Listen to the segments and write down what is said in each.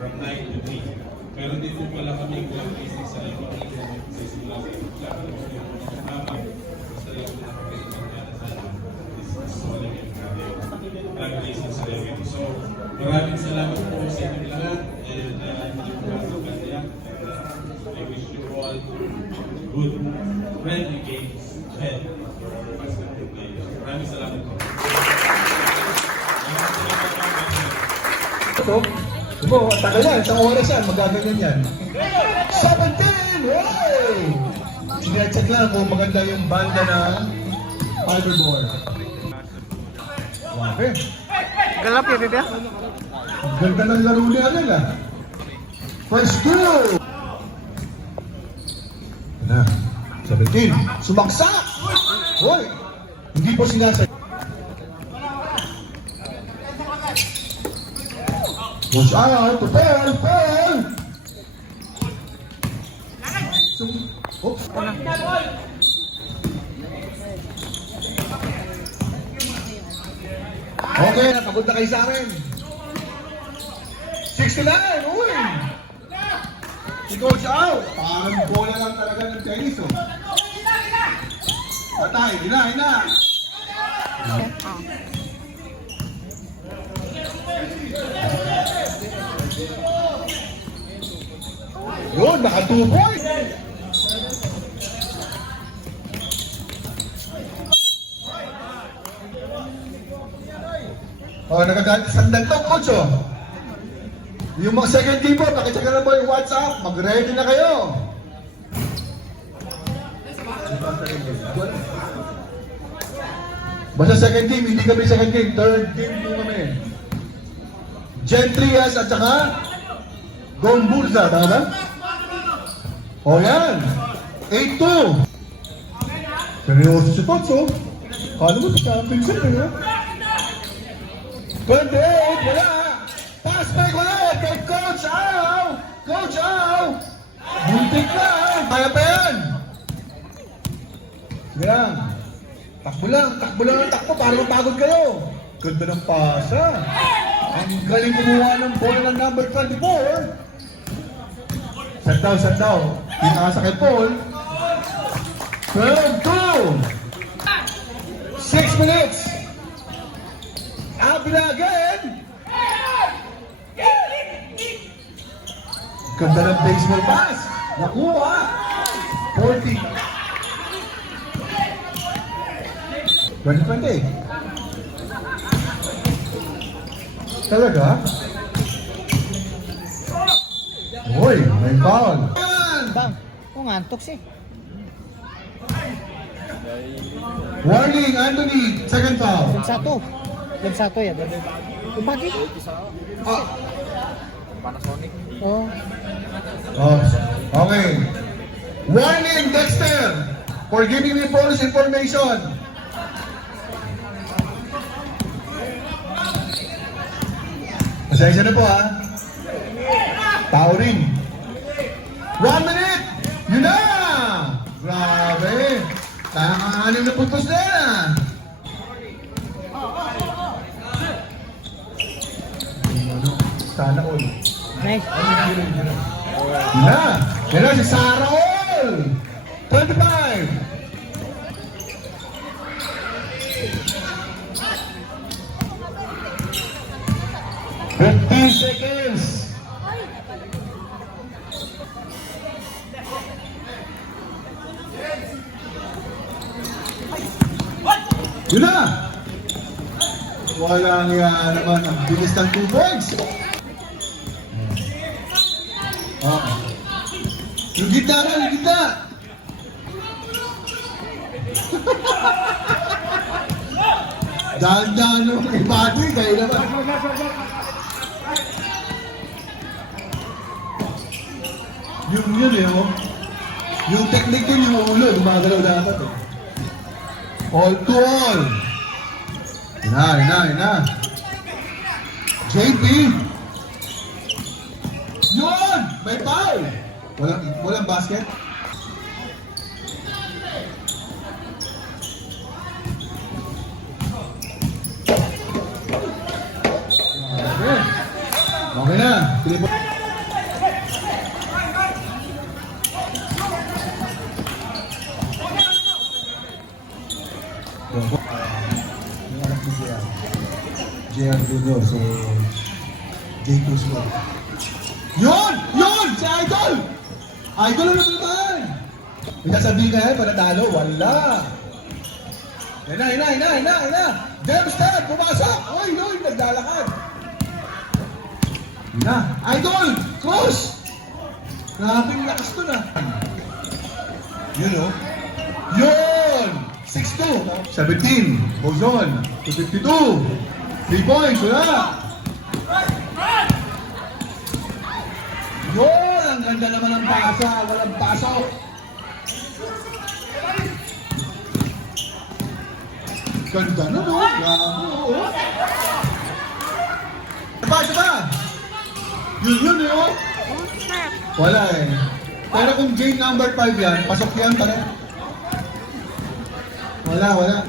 from 9 to 3. Pero hindi po pala kami walang busy sa ibang sa simula sa basta lang po nakakailan niya sa solid and fundraising sa revenue. So, maraming salamat po sa inyong lahat and hindi po sa kanya. I wish you all good, friendly games ahead for our basketball players. Maraming salamat po. Ito, tagal yan, isang oras yan, magaganyan yan. 17! Hey! Sinecheck lang kung maganda yung banda ng Fiberboard. Wabe. Galap ya, Bebe? Ang ganda ng laro niya nila. First two! Na, 17. Sumaksak! Hoy! Hindi po sinasay. Watch out! Prepare! Prepare! Oops! Okay, pagod na kayo sa akin. 69! Uy! Si Coach out! Parang bola lang talaga ng tennis, oh. Patay, hinahin na! Yun, naka 2 points! Oh, nagagalit sandal to, Coach, oh. Yung mga second team po, pakitsaga na po yung WhatsApp, mag-ready na kayo. Basta second team, hindi kami second team, third team po kami. Gen 3S at saka Gong Bursa, tama ba? O yan, 8-2. Seryoso si Tots, oh. Paano mo sa championship, eh? 28, wala! Pass back ulit kay Coach Au! Coach Au! Buntik na, kaya pa yan! Sige lang. Takbo lang, para mapagod kayo. Ganda ng pasa. Ang galing kumuha ng bola ng number 24. Set down. Pinasa kay Paul. 12-2. 6 minutes. Abila again. Ganda ng baseball pass. Nakuha. 40. 2020. Talaga? Uy, may foul. Bang, kung antok siya. Warning, Anthony, second foul. Yung sato ya, Bebe. Bakit? Ah. Panasonic. Oh. Oh, okay. Warning, Dexter, for giving me false information. Pasensya na po, ha. Tao rin. 1 minute! Yun na! Grabe! Nakaka-anim na puntos na yan. Sana all. Nice. Yan na si Sarah All. 25. Seconds. Yun na! Walang yan naman ang bilis ng 2 points. Yung gitna. Dahan-dahan nung ibati, kayo naman. Yun eh, oh. Yung technique yun, yung ulo, gumagalaw dapat eh. All to all. Ina. JP. Yun! May foul! Walang basket? Okay na. 3 points. Yung anak ni JR. JR Junior, so J2 Small. Yun! Yun! Si Idol! Idol na naman! May sasabihin ka yan, panatalo? Wala! Yan na! Dempster! Pumasok! Oy! Naglalakad! Yan na! Idol! Cross! Grabing lakas to na! Yun o. Yun! 6-2! 17! Bozon! 252! 3 points! Wala! Yun! Ang ganda naman ng pasa! Walang pasok! Ganda na no? Grabe oo! Diba? Yun eh! Wala eh. Pero kung game number 5 yan, pasok yan pare. Wala.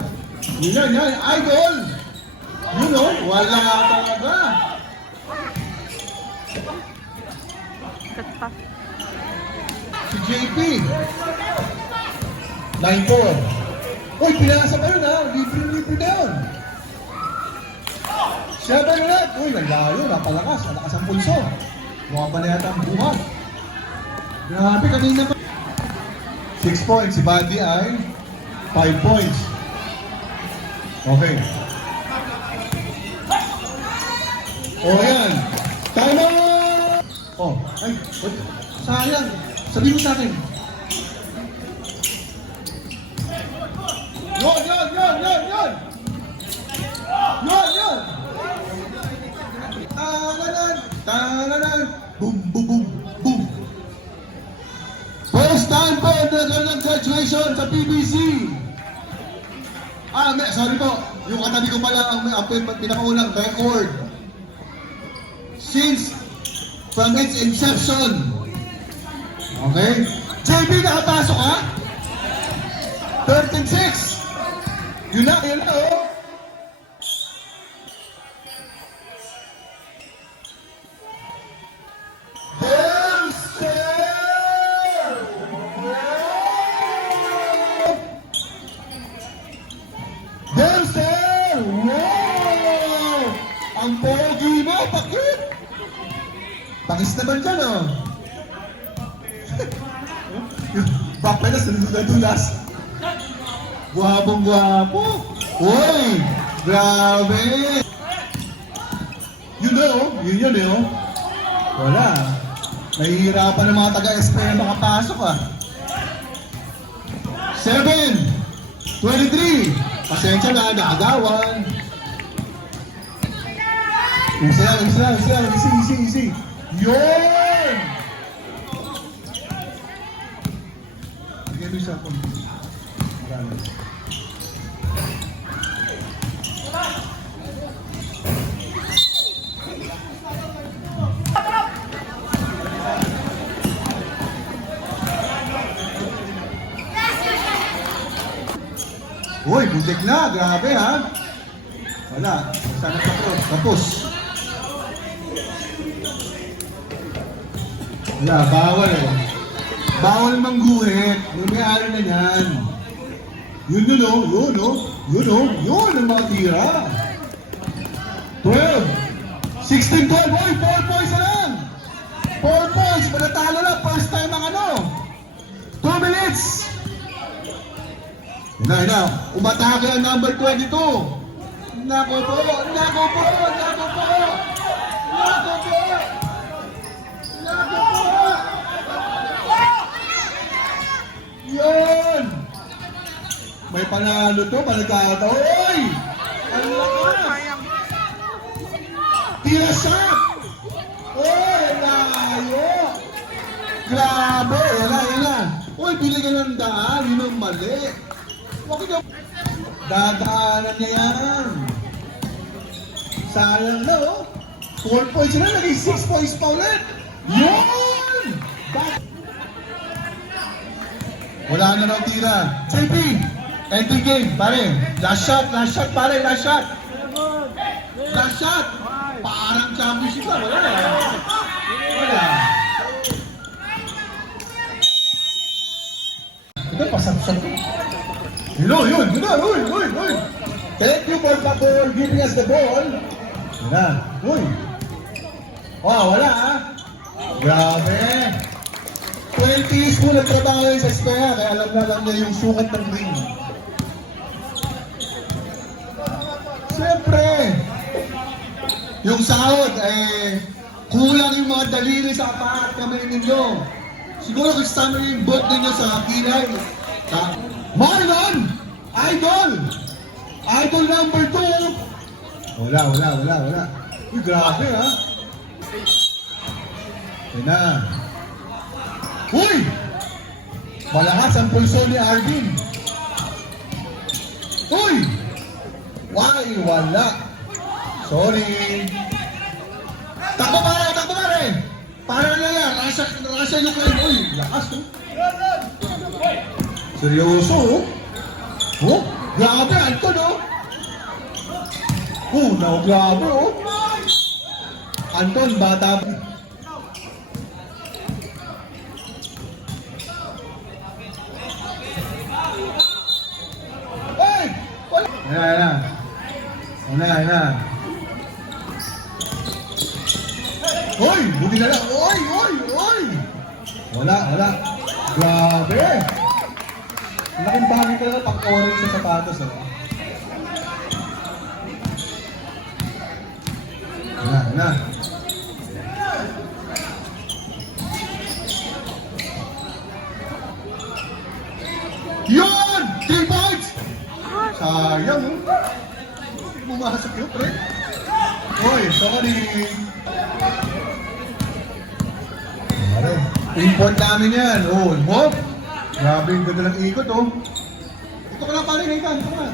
Yun, idol! Yun o, wala talaga. Si JP. 9-4. Uy, pinasa pa yun ha. Libre na yun. 7 ulit. Uy, naglayo. Napalakas. Malakas ang pulso. Mukha pa na yata ang buhat. Grabe, kanina pa. 6 points. Si Buddy ay 5 points. Okay. Yan. Time out! Ay, sayang. Sabihin mo sa akin. Yun! Tanganan! Boom! First time po na graduation sa PBC. Sorry po. Yung katabi ko pala ang pinakaunang record. Since from its inception. Okay? JB, nakapasok ha? 13-6. Yun na oh. Dempster! Wow! Ang pogi mo, bakit? Pakis naman dyan, oh. Bakit na sinudulas? Guwapong-guwapo. Uy! Grabe! Yun eh, oh. Wala. Nahihirapan ng mga taga-SP na makapasok, ah. 7-23. Pasensya na, nakagawan. Isa. Easy. Yun! Bigyan mo isa po. Marami. Uy, butik na. Grabe ha. Wala. Sana tapos. Wala, bawal eh. Bawal mangguhit. Yung may-ari na yan. Yun ang mga tira. 12. 16-12. Uy, 4 points na lang. 4 points. Manatalo na. First time ang 2 minutes. Ina. Umatake ang number 22. Nako po. Yun! May panalo to, panagkataon. Oy! Ang lakas! Tira shot! Oy! Layo! Grabe! Yan. Uy, binigyan ng daan. Yun ang mali. Huwag ka. Dadaanan niya yan. Sayang na, oh. 4 points na, naging 6 points pa ulit. Yun! Wala na raw tira. JP, entry game, pare. Last shot, pare, last shot. Parang championship na, wala na. Wala. Ito, pasapsap ko. Yun na, uy. Thank you for giving us the ball. Yun na, uy. Oh, wala ah. Grabe. 20 years po nagtrabaho yun sa eskwela, kaya alam na lang niya yung sukat ng ring. Siyempre, yung sahod, kulang yung mga daliri sa apat kamay ninyo. Siguro kasama yung bot ninyo sa kilay. Marlon! Idol! Idol number 2! Wala. Uy, grabe ha? Yan na. Uy! Malakas ang pulso ni Arvin. Uy! Why? Wala. Sorry. Takbo pare! Para na yan. Rasa yung kayo. Uy, lakas oh. Seryoso oh. Oh, grabe, Anton oh. Oh, grabe oh. Anton, bata. Hey! Wala. Ayan na. Hoy! Buti na lang. Hoy! Wala. Grabe. Ang laking bagay talaga pang-orange sa sapatos eh. Na. Yun! 3 points! Sayang oh. Pumasok yun, pre. Hoy, sorry. Import namin yan. Oh, mo? Grabe yung ganda ng ikot oh. Ito ka lang pare, Nathan. Ito ka.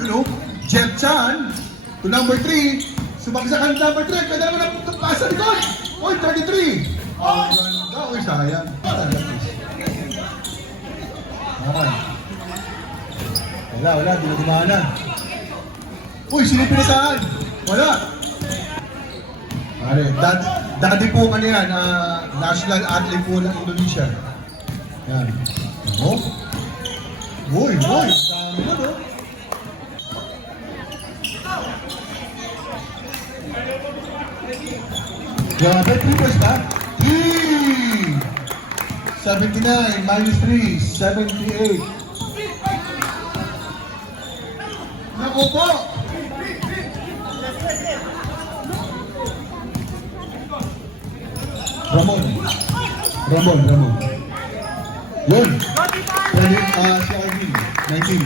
You know, Jeff Chan to number 3. Sumaksakan number 3. Pwede naman ang pasa likod. Oy, 33. Ang ganda. Oy, sayang. Okay. Wala. Di na gumana. Uy, sino pinasaan? Wala. Pare, dati po kanya yan, national athlete po ng Indonesia. Yan. Oh. Uy. Dami na no. Grabe, 3 points ba? 3! 79 minus 3, 78. Naku po! Ramon. Yun. Pwede, si Arvin. 19.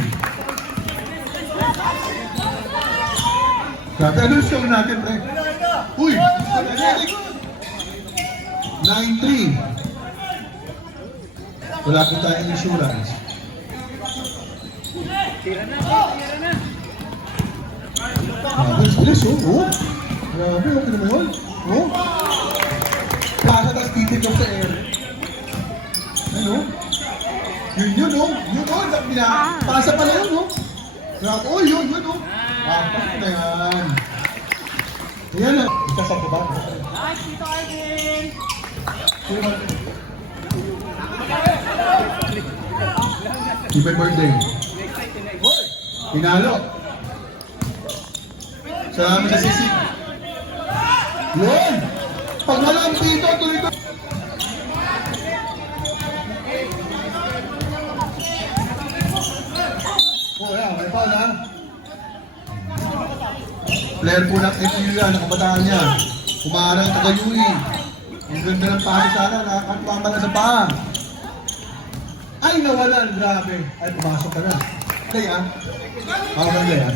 Grabe, ano yung score natin, pre? Uy! 9-3. Wala po tayong insurance. Grabe, bilis, oh. Grabe, okay naman yun. Oh. Pasa, tapos titig lang sa air. Ano? Yun, oh. Pasa pala yun, oh. Grabe, oh, yun, oh. Pakpak na yan. Ayan, oh. Isasap ko ba? Nice, Tito Arvin! Happy birthday. Hoy! Pinalo. Salamat sa sisig. Yun! Pag walang dito, tuloy-tuloy. Oh, yeah, may foul ha. Player po ng FU yan, nakabataan niya. Kumarang Tagayuri. Ang ganda ng pasi sana, nakakatuwang na sa paa. Ay, nawalan, grabe. Ay, pumasok ka na. Play ah. Maganda yan.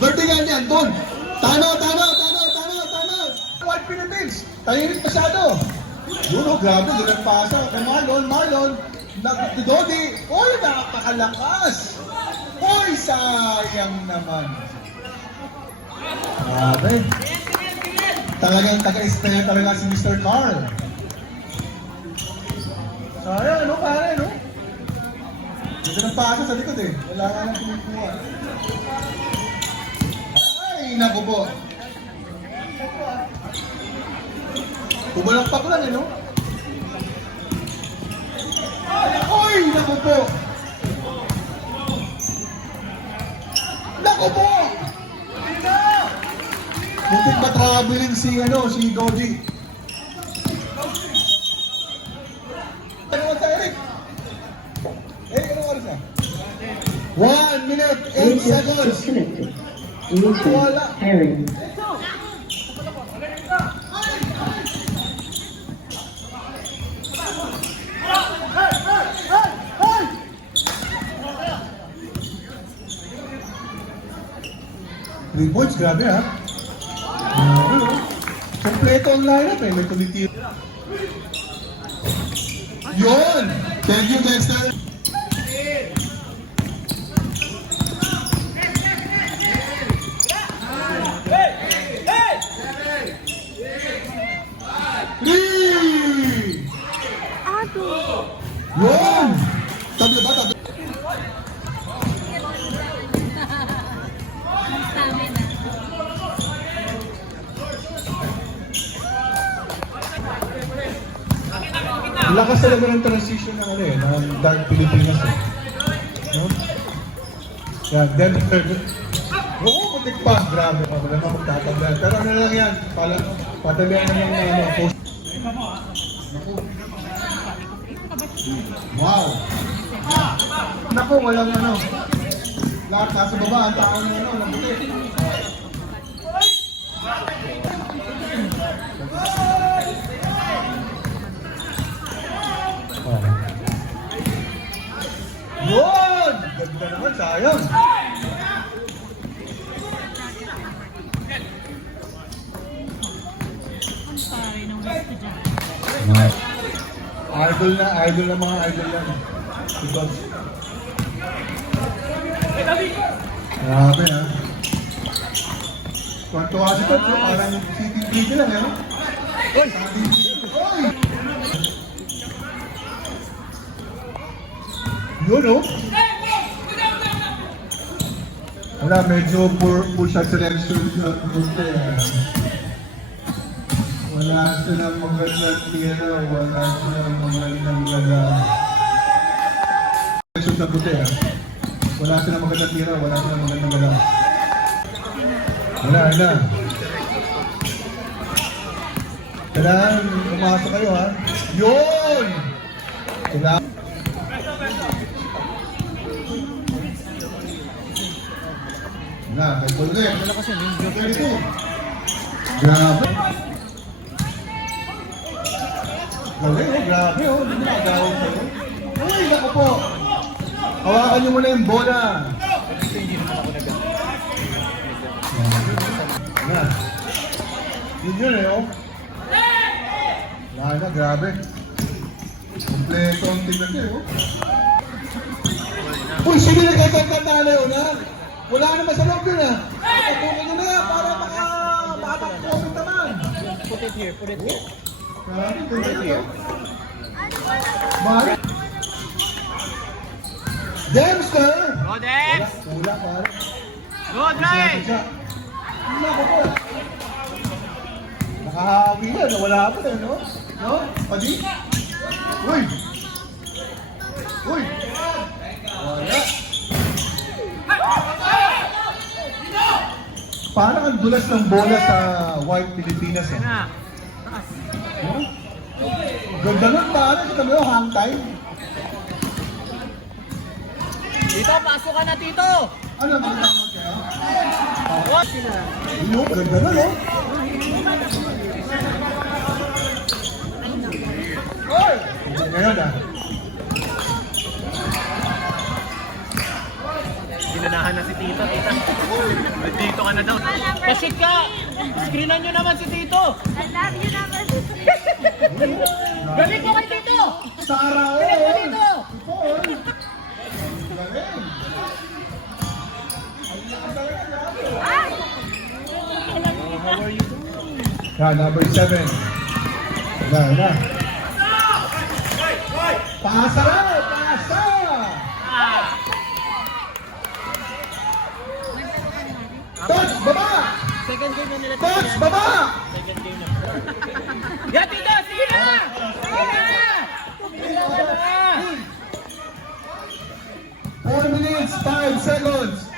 Birthday yan yan, Don. Tama. White Philippines. Tayinig masyado. Yun o, grabe, nilang pasa. Kay Marlon. Dodi. Uy, napakalakas. Uy, sayang naman. Grabe. Talagang taga-istaya talaga si Mr. Carl. Sayang, no, pare, no? Ganda ng pasa sa likod eh. Wala nga nang kumukuha. Ay, naku po. Tumalakpak lang eh, no? Ay, naku po. Naku po! Muntik ma-traveling si Doji. Ano oras na, Eric? Eric, ano oras na? 1 minute, 8 seconds. Disconnected. Bluetooth pairing. Three points, grabe ha? Grabe, oh. Kompleto ang lineup eh, may tumitiro. Yun! Thank you, Dexter! Three! Yun! Table ba? Table? Lakas talaga ng transition ng ng Dark Pilipinas eh. No? Yan, then oo, putik pa. Grabe pa, wala na magtataglan. Pero ano lang yan, patalian na ng post. Wow! Naku, walang lahat nasa baba, ang tao na nabuti. Yun! Ganda naman, sayang. Idol na mga idol na. Because... Grabe ha. Tuwan-tuwa si Tatso, parang CCTV lang eh. Oy! Yun oh. Wala, medyo poor shot selection. Wala silang magandang tira, wala silang magandang gala. Selection sa puti ah. Wala silang magandang tira, wala silang magandang gala. Wala na. Kailangan pumasok kayo ha. Yun! Kailangan. Na, may ball game. Wala kasi yung joke. Grabe. Grabe oh. Hindi na agawin sa'yo. Uy, naku po. Hawakan niyo muna yung bola. Yan. Yun eh oh. Wala na, grabe. Kompleto ang tingnan niyo oh. Uy, sino nagkakantala yun ha? Wala naman sa loob yun ah. Patuloy nyo na yan para makapag-comment naman. Put it here, put it here. Put it here. Mahal. Dempster! Go, Dex! Wala pare. Go, Dre! Naku po. Nakahawi na, nawala pa na, no? No? Padi? Uy! Uy! Wala. Parang ang dulas ng bola sa White Pilipinas eh. Huh? Ganda nun parang kita mo yung hang time. Tito, pasok ka na, Tito! Ano ang mga naman kaya? What sila? Yung ganda nun oh. Oy! Hindi ngayon ah. Ginanahan na si Tito, Tita. Dito ka na daw. Pasit ka! Screenan nyo naman si Tito! I love you naman. Galing ko kay Tito! Sara oh! Galing ko Tito! Paul! Galing! How are you doing? Yeah, number 7. Wala. Pasa! Pasa! Tots, baba! Second game na nila. Tots, baba! Second game na. Yan, Tito! Sige na! Sige na! Sige na! 4 minutes, 5 seconds.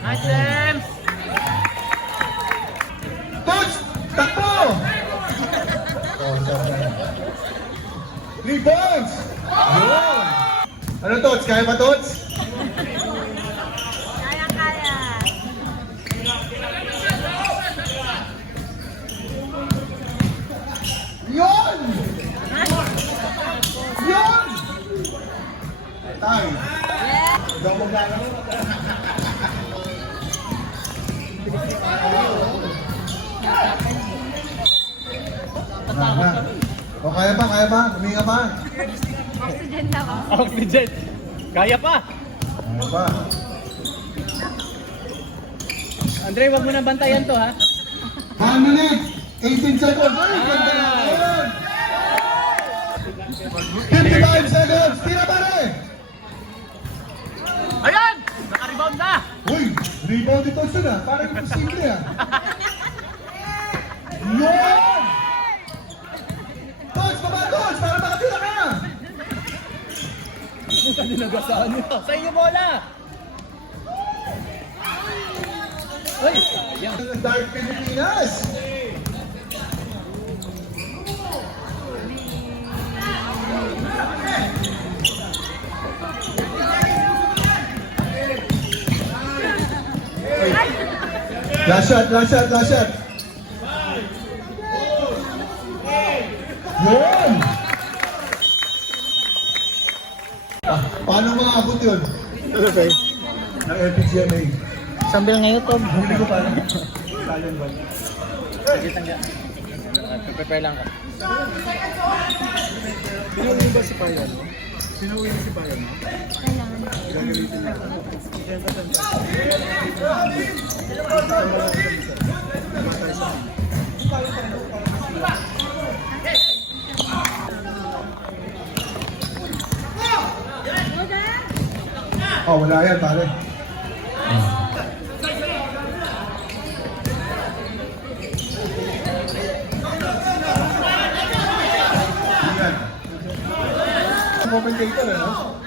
Nice, James! Tots, takbo! Oh, sorry. 3 points! Yun! Ano, Tots? Kaya ba, Tots? Kaya. Yun! Yun! Time. Daw mo gano'n? O, kaya ba? Huminga pa. Oxygen lang ako. Oxygen! Kaya pa! Kaya pa. Andre, wag mo na bantayan to, ha? 1 minute, 18 seconds. Ay, ganda na yun. 55 seconds. Tira pa rin. Ayan! Naka-rebound na! Uy, rebound ito sila. Parang imposible ah. Yun! Tots, baba Tots, para makatira ka! Nagasaan nyo. Sa inyo bola! Ay, sayang. Dark Pilipinas! Last shot. Yun! Paano maabot yun? Okay. Ng LPGMA. Sambil ngayon to. Hindi ko pa. Italian ba? Sige, tangga. Prepare lang ka. Pinuwi ba si Payan? Pinuwi si Payan? Kailangan. Oh, wala yan, pare. Yan. Commentator, no?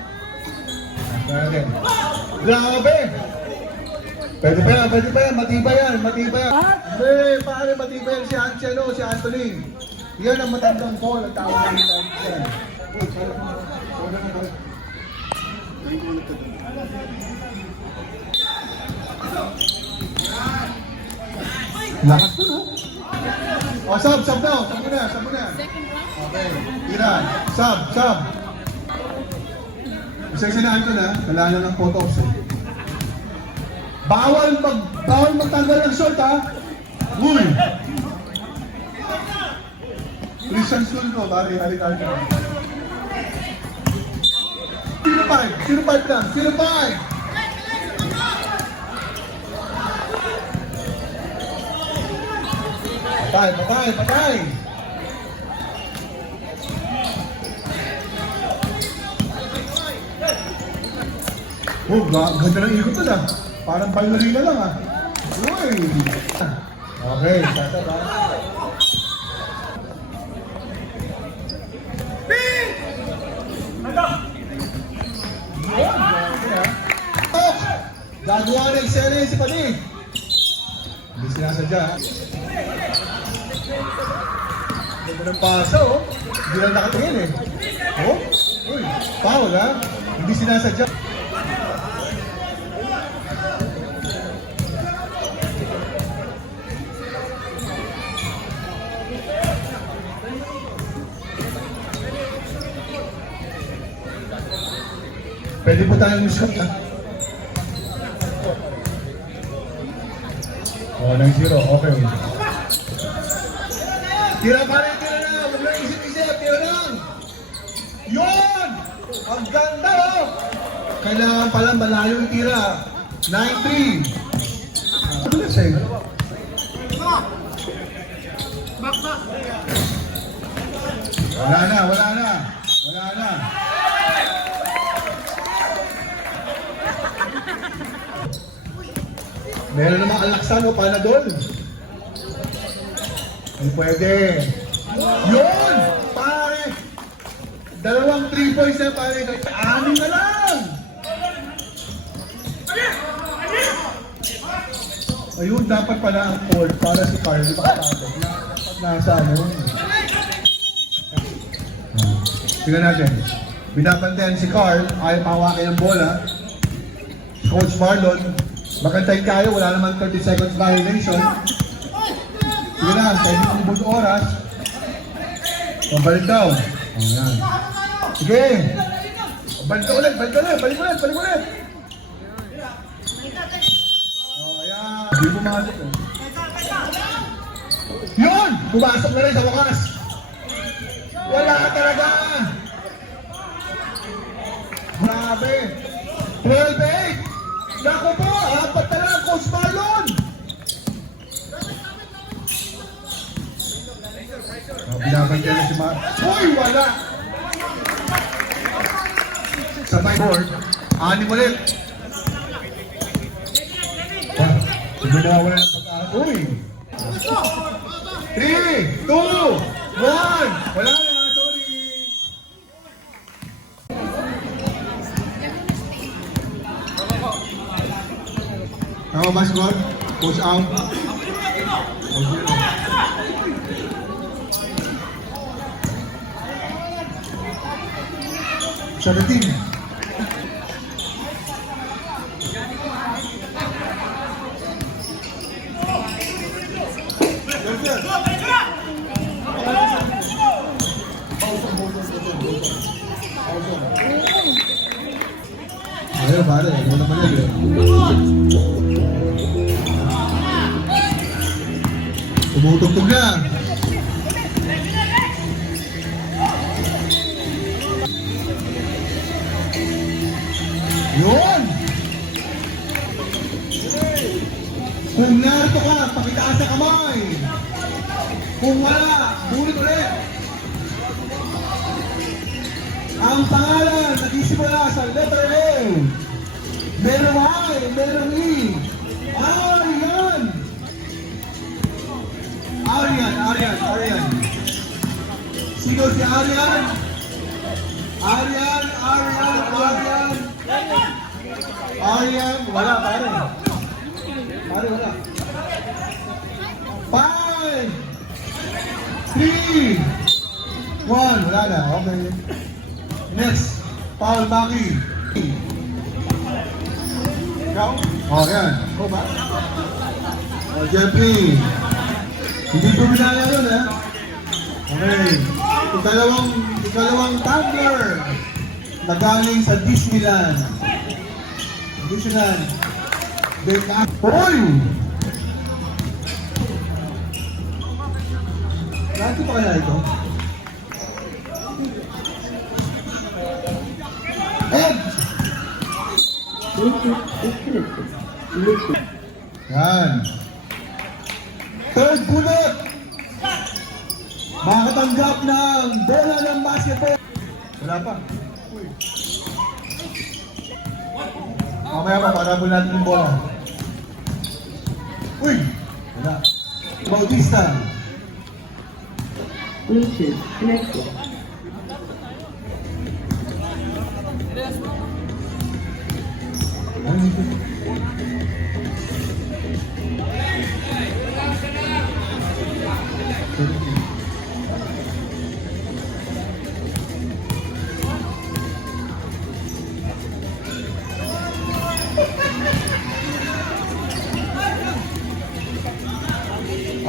Grabe! Pwede pa yan, matibay yan. Hindi, pare, matibay yan si Anthony. Yan ang matandang call, ang tawag nila. Yan. Lakas mo, no? O, sub daw. Sub mo na. Okay, tira. Sub. Isa-isinaan ko na, nalala ng photo option. Bawal magtanggal ng short, ha? Uy! Christian school ko, pare, halitan ko. 05 lang, 05! Patay! Oh, ganda ng ikot na lang. Parang ballerina lang ah. Uy! Okay, tata ba? Oh! Gagawa ng eksena si Pani. Hindi sinasadya. Ganda ng pasa oh. Hindi lang nakatingin eh. Oh? Uy, foul ha? Hindi sinasadya. Pwede po tayong shoot ha? Oh, 9-0. Okay. Tira pa rin, tira na. Huwag lang isip-isip. Tira lang. Yun! Ang ganda oh! Kailangan pala malayo yung tira. 9-3. Ano na sa'yo? Wala na. Meron namang alaksan o panadol. Hindi pwede. Yun! Pare! Dalawang 3 points na pare. Anim na lang! Ayun, dapat pala ang court para si Carl makapatay. Nasa ano. Tingnan natin. Binabantayan si Carl, ayaw pahawakin ang bola. Coach Marlon, magantay tayo, wala naman 30 seconds violation. Sige na, kahit yung ubos oras. Pabalik daw. Ayan. Sige. Balik ulit, balik ulit, balik ulit, balik ulit. Ayan. Hindi pumasok eh. Yun! Pumasok na rin sa wakas. Wala talaga. Grabe. 12-8. Naku po, apat na lang, Coach Marlon. Binabantayan na si Mar. Uy, wala! Sabay board, 6 ulit. Hindi na wala ng pag-ahal. Uy! 3, 2, 1. Wala na, sorry. Tama ba score? Push out. Seventeen. Ayun pare, ano naman yan eh. Tumutugtog na. Yun! Kung narito ka, pakitaas sa kamay. Kung wala, bulit ulit. Ang pangalan, nagsisimula sa letter A. Merong I, merong E. Arian! Arian. Sino si Arian? Arian. Arian, wala pare. Pare, wala. 5, 3, 1, wala na, okay. Next, Paul Maki. Ikaw? Oh, yan. Ikaw ba? Oh, Jeffrey. Hindi ko binaya yun, ha? Okay. Ikalawang tumbler na galing sa Disneyland. Hoy! Dati pa kaya ito? Ed! Yan. Third bullet! Makatanggap ng bola ng basketball. Wala pa. Uy. Mamaya pa, parabol natin yung bola. Uy! Wala. Bautista. Bluetooth connected. Ano ito?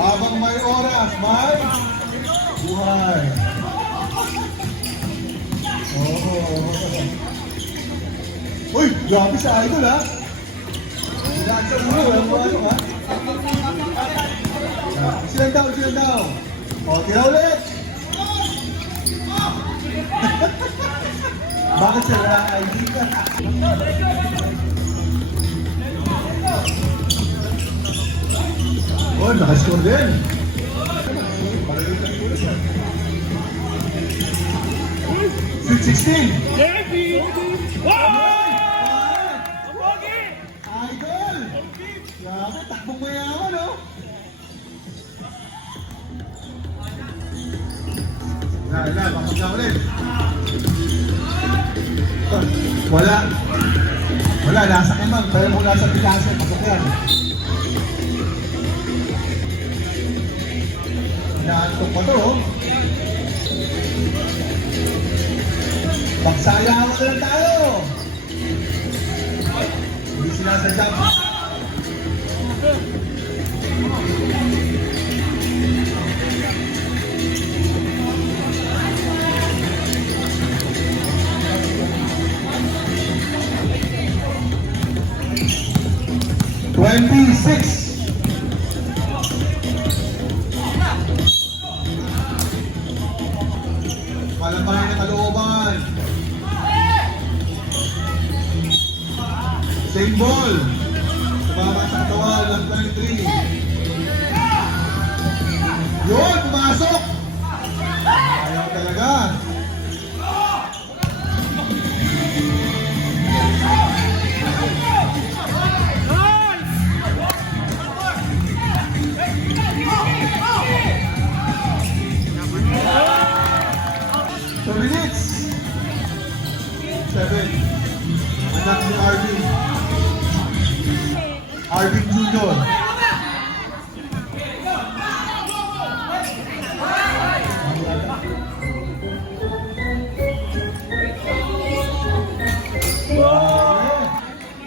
Habang may oras, may buhay. Uy, grabe sa idol ha. Silaan sa ulo, walang buhay ha. Silang daw. O, tira ulit. Bakit sila ang ID ka? Oh, nakascore din. 6-16. Jeremy! Wow! Ang pogi! Idol! Grabe, takbong mayaman, no? Yan, pasok na ulit. Wala. Wala, nasa Kemang. Pero kung nasa Picasso, pasok yan. Inaantok pa to, oh. Pagsayawan na lang tayo. Hindi sinasadya. "26." Palampahin na kalooban. Same ball. Sumama sa katawan ng 23. Yun, pumasok. Ayaw talaga. Two minutes. 7. Anak ni Arvin. Arvin Jr.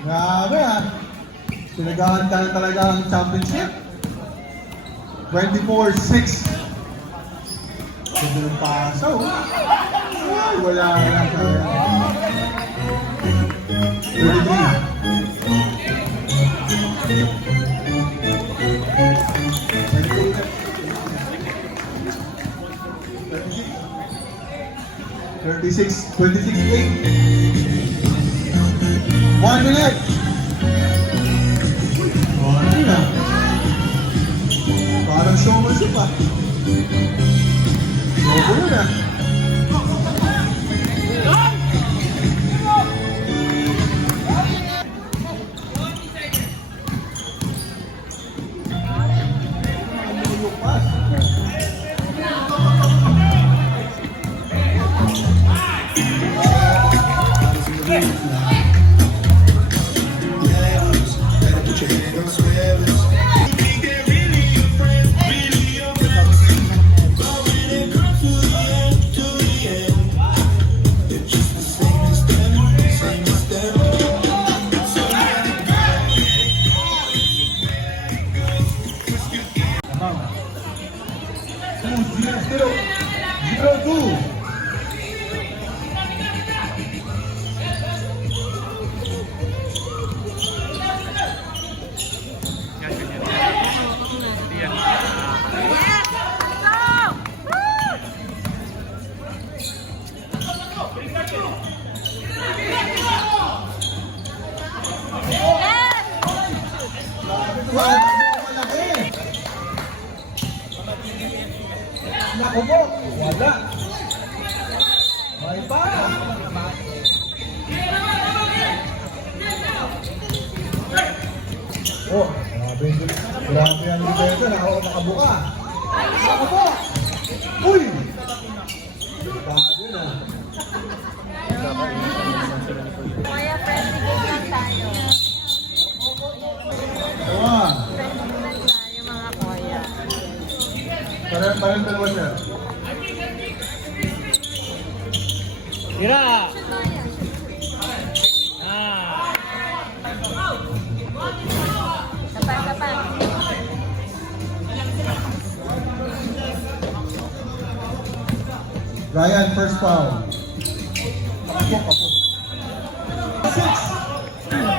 Grabe ah. Pinagahantahan talaga ang championship. 24-6. Ganda ng pasa, oh. Ay, wala na kaya. 36, 26-8. 1 minute. Ano na? Parang showmanship ah. Lobo na. Naku mo, wala. May pa. Oh, grabe yan dito ito. Nakabuka. Naku mo. Uy! Grabe na. Kaya friendly game lang tayo. Ah, Friendly game lang tayo mga kuya. parang dalawa siya. Tira! Ah! Sapa. Ryan, first foul. Apo. 6.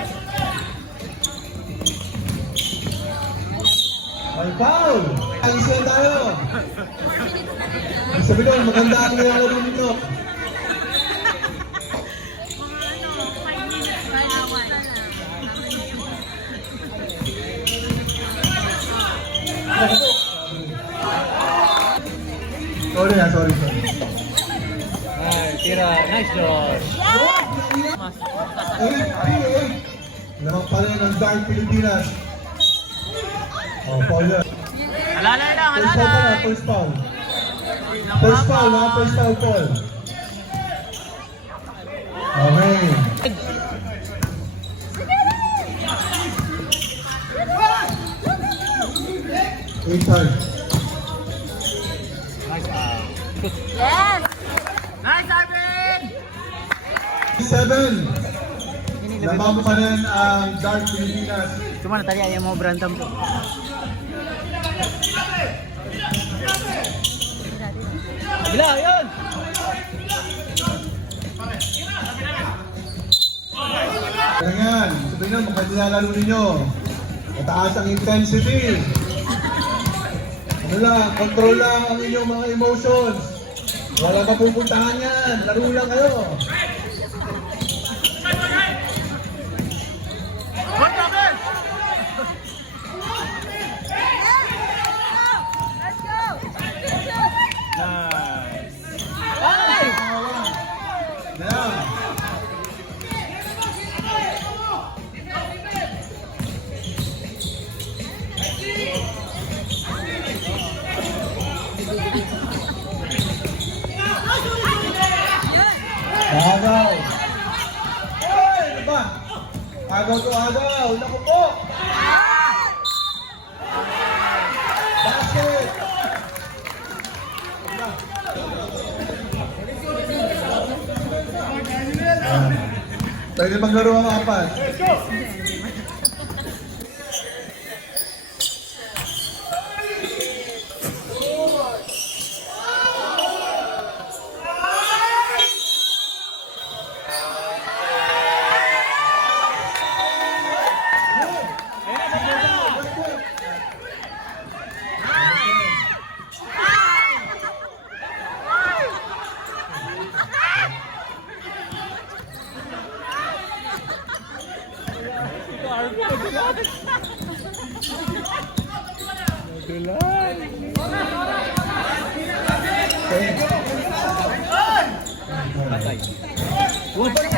May foul! Ayos yan tayo. Sabi doon, maganda ako yung laro nito. Sorry. Ay, tira. Nice shot. 8-3-8. Lamang pa rin ang Dark Pilipinas. Oh, foul yan. Alalay lang, First foul pa na, alalay! first foul. First foul, ha? First foul, Paul. Okay. Eight hard. Yes! Nice, Arvin! 7. Lamang pa rin ang Dark Pilipinas. Cuma tadi ayah mau berantem tuh. Gila, yun! Kaya yan, sabihin nyo, mukhang nilalaro ninyo. Mataas ang intensity. Ano lang, control lang ang inyong mga emotions. Wala mapupuntahan yan, laro lang kayo. Let's go! Good job! Yan. Agaw. Ay, ano ba? Agaw to agaw. Naku po. Basket. Pwede maglaro ang apat. One 30.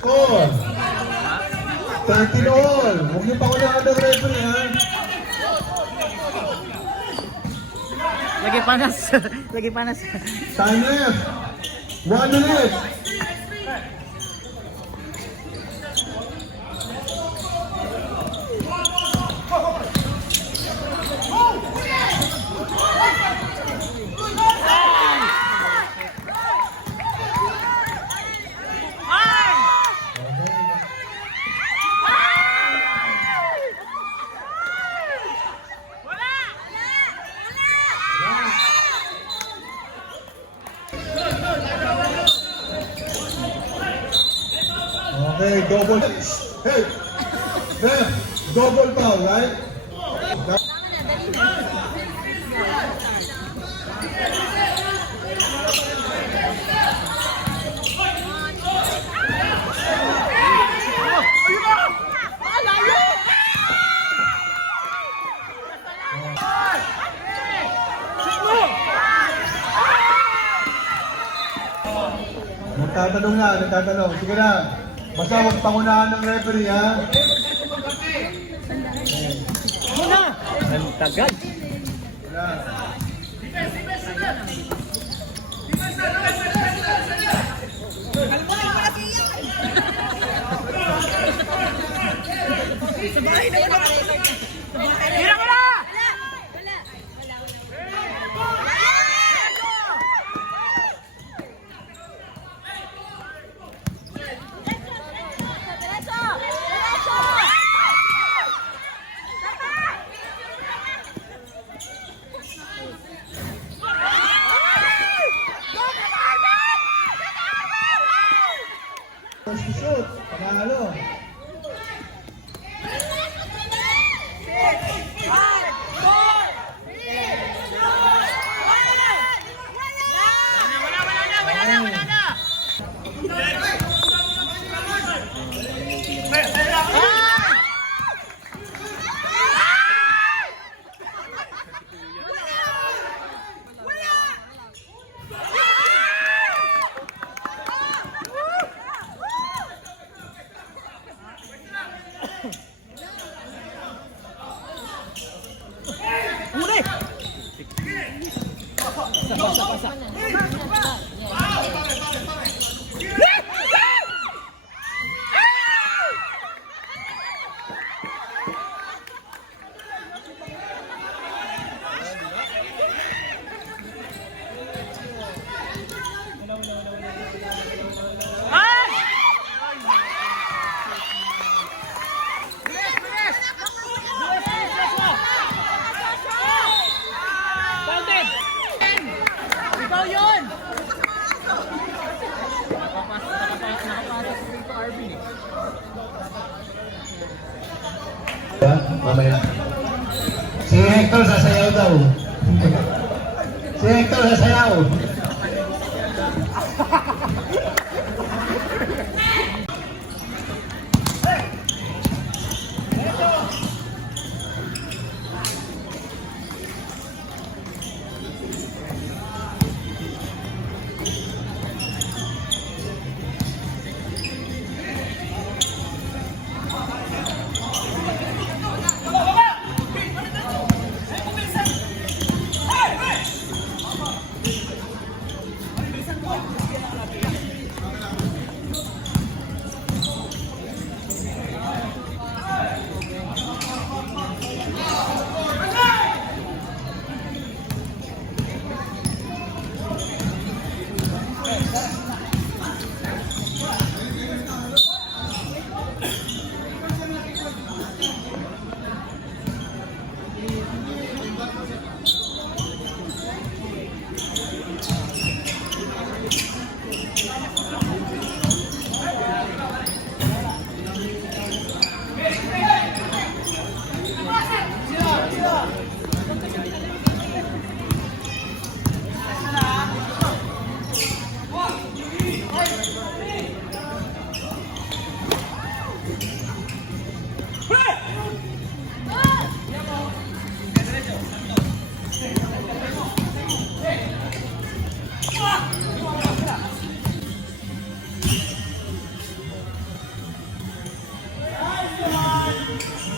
Score. 13 all. Huwag niyo pa ko na ng referee, ha? Lagi panas, lagi panas. Time left. 1 minute. Okay, double. Hey, ref, double foul, right? Nagtatanong. Sige na. Basta huwag pangunahan ng referee, ha? Muna! Ang tagal. Wala. Tira mo na! First to shoot. Panalo. Diba? Mamaya. Si Hector sasayaw daw. Si Hector sasayaw.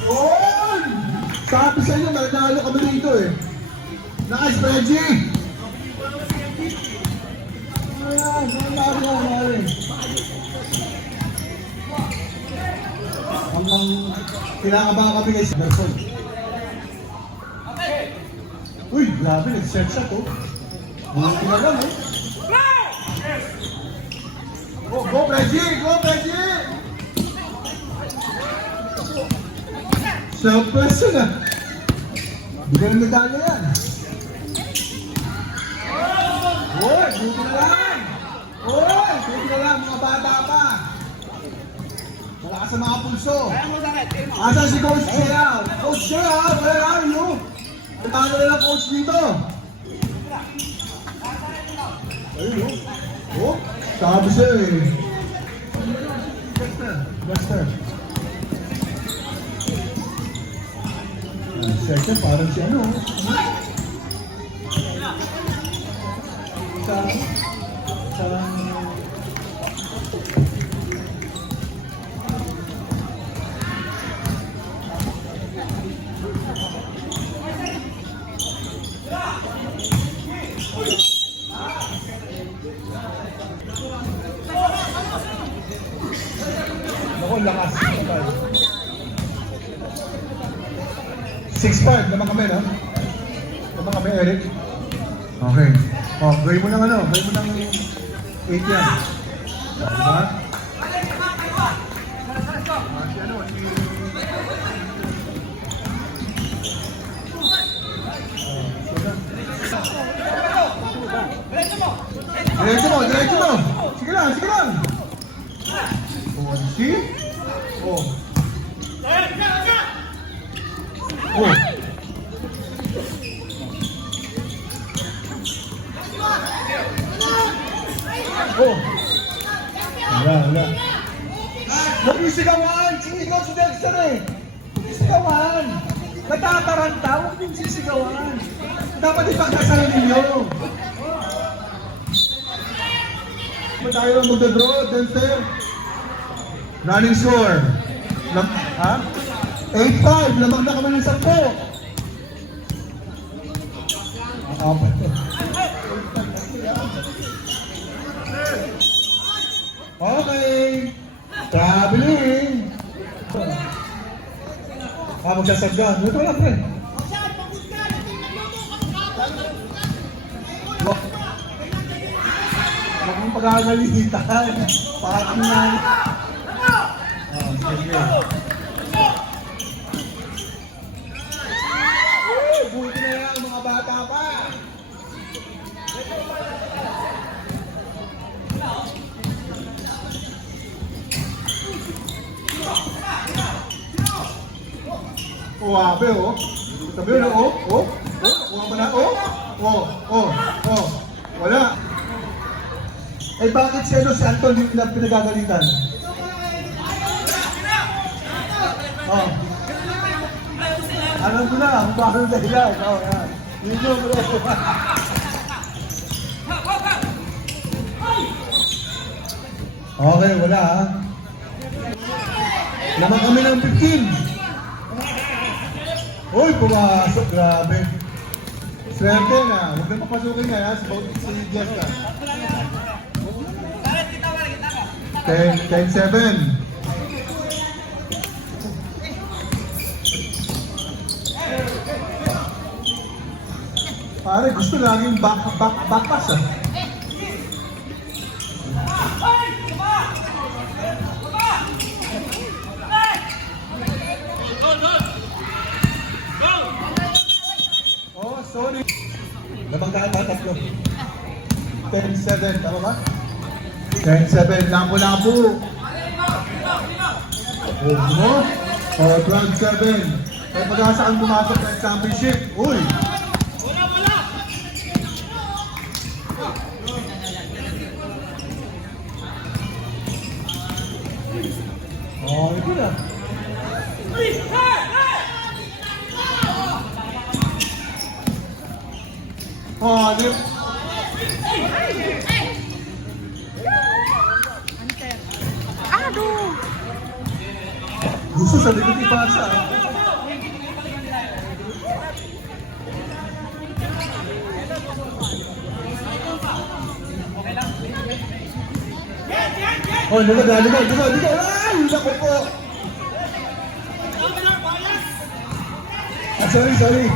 Yun! Sabi sa inyo, nanalo kami rito eh. Nice, Reggie! Ayan, nanalo. Hanggang kinakabahan kami kay Siderson. Uy, grabe, nag-set shot oh. Buti na lang eh. Go, Reggie! Go, Reggie! Self-pressure na. Bigyan ng medalya yan. Uy, buti na lang. Uy, buti na lang, mga bata pa. Malakas sa mga pulso. Asan si Coach J.R.? Coach J.R., where are you? Talo na lang coach dito. Ayun oh. Oh, sabi siya eh. Buster. Second, parang si ano. Sa ako, lakas. 6'5", naman kami, no? Naman kami, Eric. Okay. Oh, gawin mo ng ano? Gawin mo ng 8 yan. Diba? Diretso mo! Sige lang! Oh, see? Oh. Oh. Oh. Wala. Huwag yung sigawan! Sinigaw si Dexter eh! Huwag yung sigawan! Natataranta, huwag yung sisigawan! Dapat ipagkasalan ninyo! Ba tayo magdadraw, Dexter? Running score! Ha? 8-5! Lamang na kami ng 10! Apat to. Okay! Traveling! Magsasagdan. Ito lang, pre. Huwag mong pag-agalitan. Parang na. Sige. Buti na yan, mga bata pa. Oh, abe, oh. Sabi yun, oh. Kuha mo na, oh. Wala. Eh, bakit si Anton yung pinagagalitan? Oh. Alam ko na, ang bakit dahilan. Oh, yan. Yun yung bro. Okay, wala ha. Naman kami ng 15. Uy, pumasok. Grabe. Swerte na. Huwag na papasukin nga ha. Si Diaz ka. 10-7. Pare, gusto laging back pass ah. Oh, sorry. Labang tatlo. 10-7, tama ba? 10-7, lambo-lambo. Oh, no? Oh, 12-7. May pag-asa kang pumasok ng championship. Uy! Oh, ito na. Oh, ano? Aduh. Gusto sa likod ipasa. Oh, liga. Ay, naku po. Ah, sorry. sorry.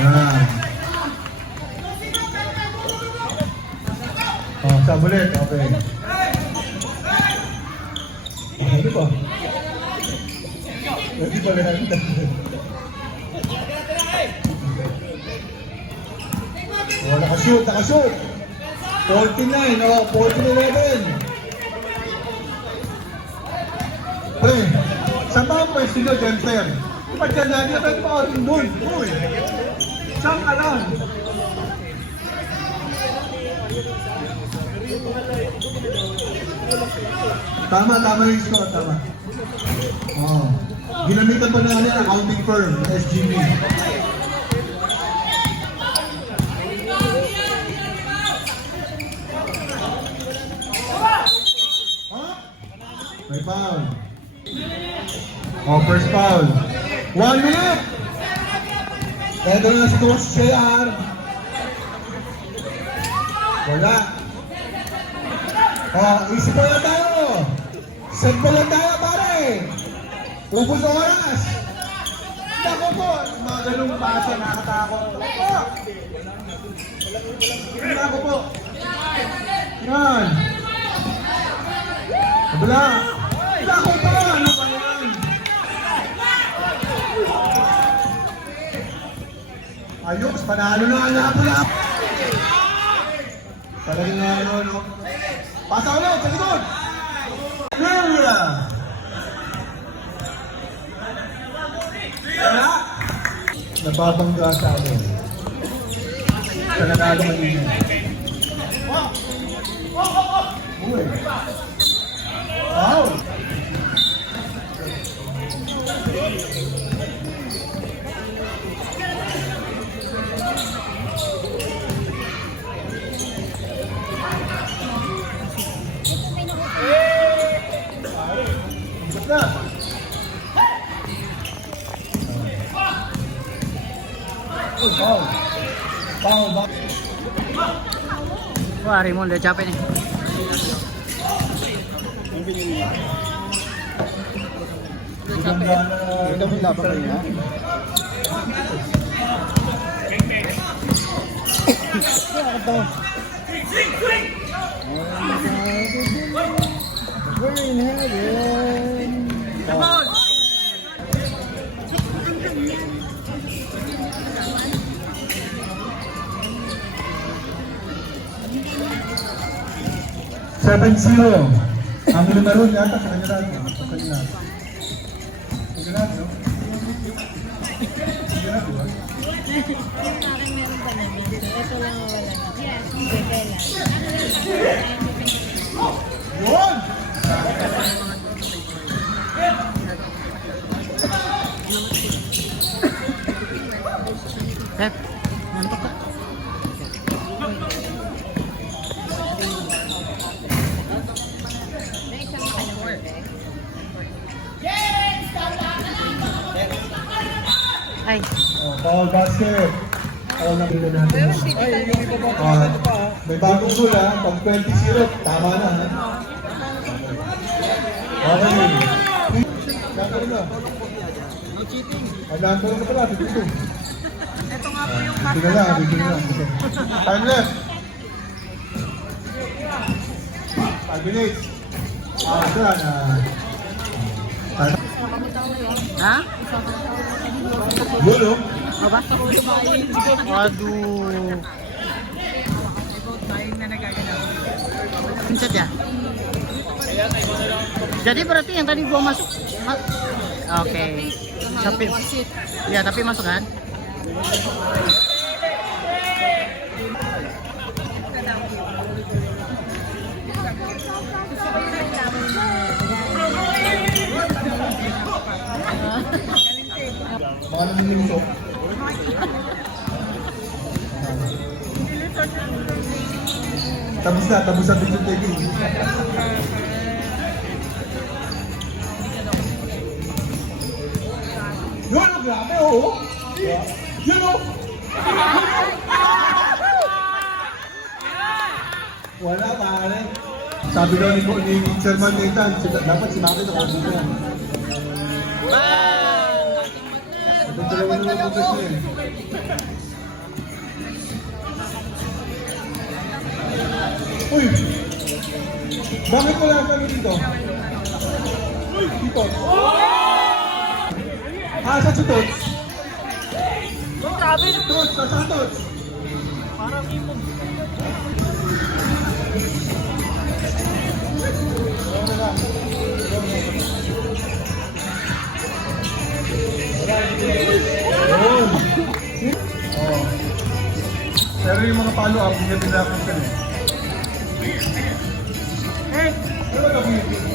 Ah. Oh, sabulit. Okay. Ano pa? Hindi pa ganun. Oh, nakashoot. 49, oh, 14-11. Pre, saan ba ang pwesto nyo, Jensen? Ba't yan lang? Yan ba ka rin doon? Uy, saan ka lang? Tama yung score, tama. Oh. Ginamitan pa na ang accounting firm, SGB. May foul. Oh, first foul. 1 minute! Eto na si Coach JR. Wala. Oh, isip pa lang tayo. Set pa lang tayo, pare. Ubus ang oras. Ako po, mga ganung pasa nakakatakot. Ako po. Yan. Wala. Ako pa, ano ba yan? Ayos, panalo na ang lahat. Talagang na no? Pasa ulit, sa likod! Wala! Nababangga sa akin. Sa nanalo kanina. Uy! Wow! Na. Oh, foul. Wah, Raymond udah capek nih. Udah berapa kali ya? Come on. 7-0. Ang numero yata sa kanya lang. Sa kanya. Sa kanya lang, no? Sa kanya lang, di ba? Yung akin meron pa naman. Ito lang wala na. Yes. Sige lang. Yun! Seth, nantok ka? Ay, Oh, foul basket. Foul na rin natin. May bagong goal ha. Pag 20-0, tama na ha. Okay. Kakaroon na. Ang nakaroon na pala, 52. Ito nga po yung Bigyan na, bigyan na. Time left. 5 minutes. Ito na. ha? Yun o. Mabasa ko yung aduh. Pinsa dyan? Jadi berarti yang tadi gua masuk oke. Tapi ya tapi masuk kan? Mga namilinto. Tapos na video taking. Yun, grabe, oo. Yun, oo. Wala, pare. Sabi daw ni Chairman Nathan, dapat sinabi na kung yan. Ito dalawa na lang bukas niya eh. Uy! Bakit wala kami dito? Dito. Sa si Tots? Tots, sa Tots? Yun. Oh. Pero yung mga follow-up, hindi natin nakakita eh. Ano ba gagawin?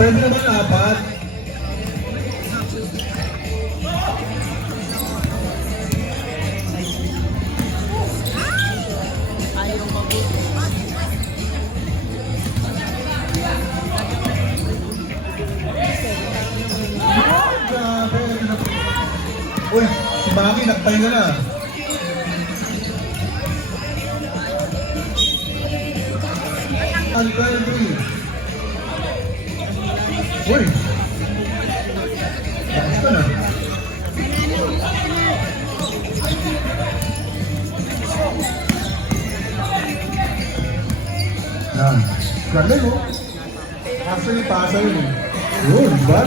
Pwede naman apat. Grabe. Uy, si Mami nagpahinga na. Ano ba yung three? Uy! Tapos ka na. Yan. Galing oh. Actually, pasa yun eh. Yun, diba?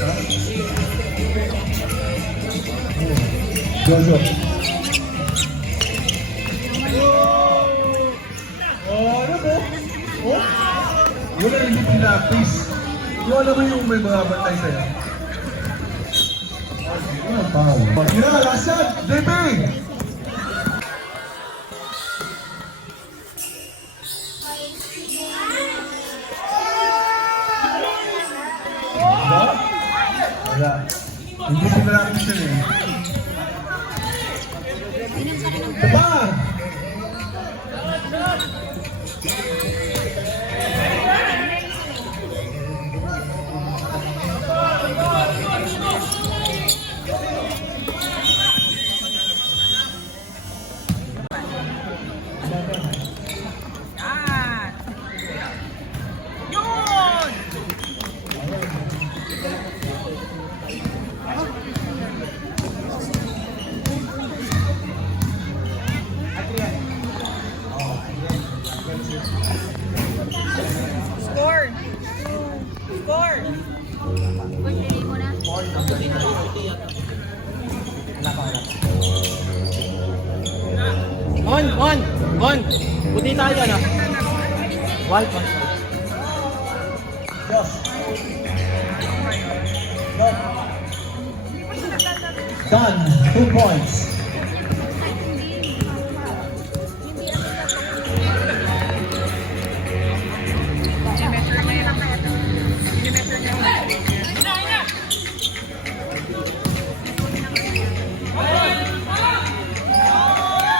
Ha? Jojo. Oh, ano po? Oh? Yun ang hindi pinapis. Yung alam mo yung may mga bantay sa'yo. Ano pa? Tira, last shot! JP! Diba? Wala. Hindi pinapis yun eh. Diba? Bon, puti tayo na. White one. Done. 2 points.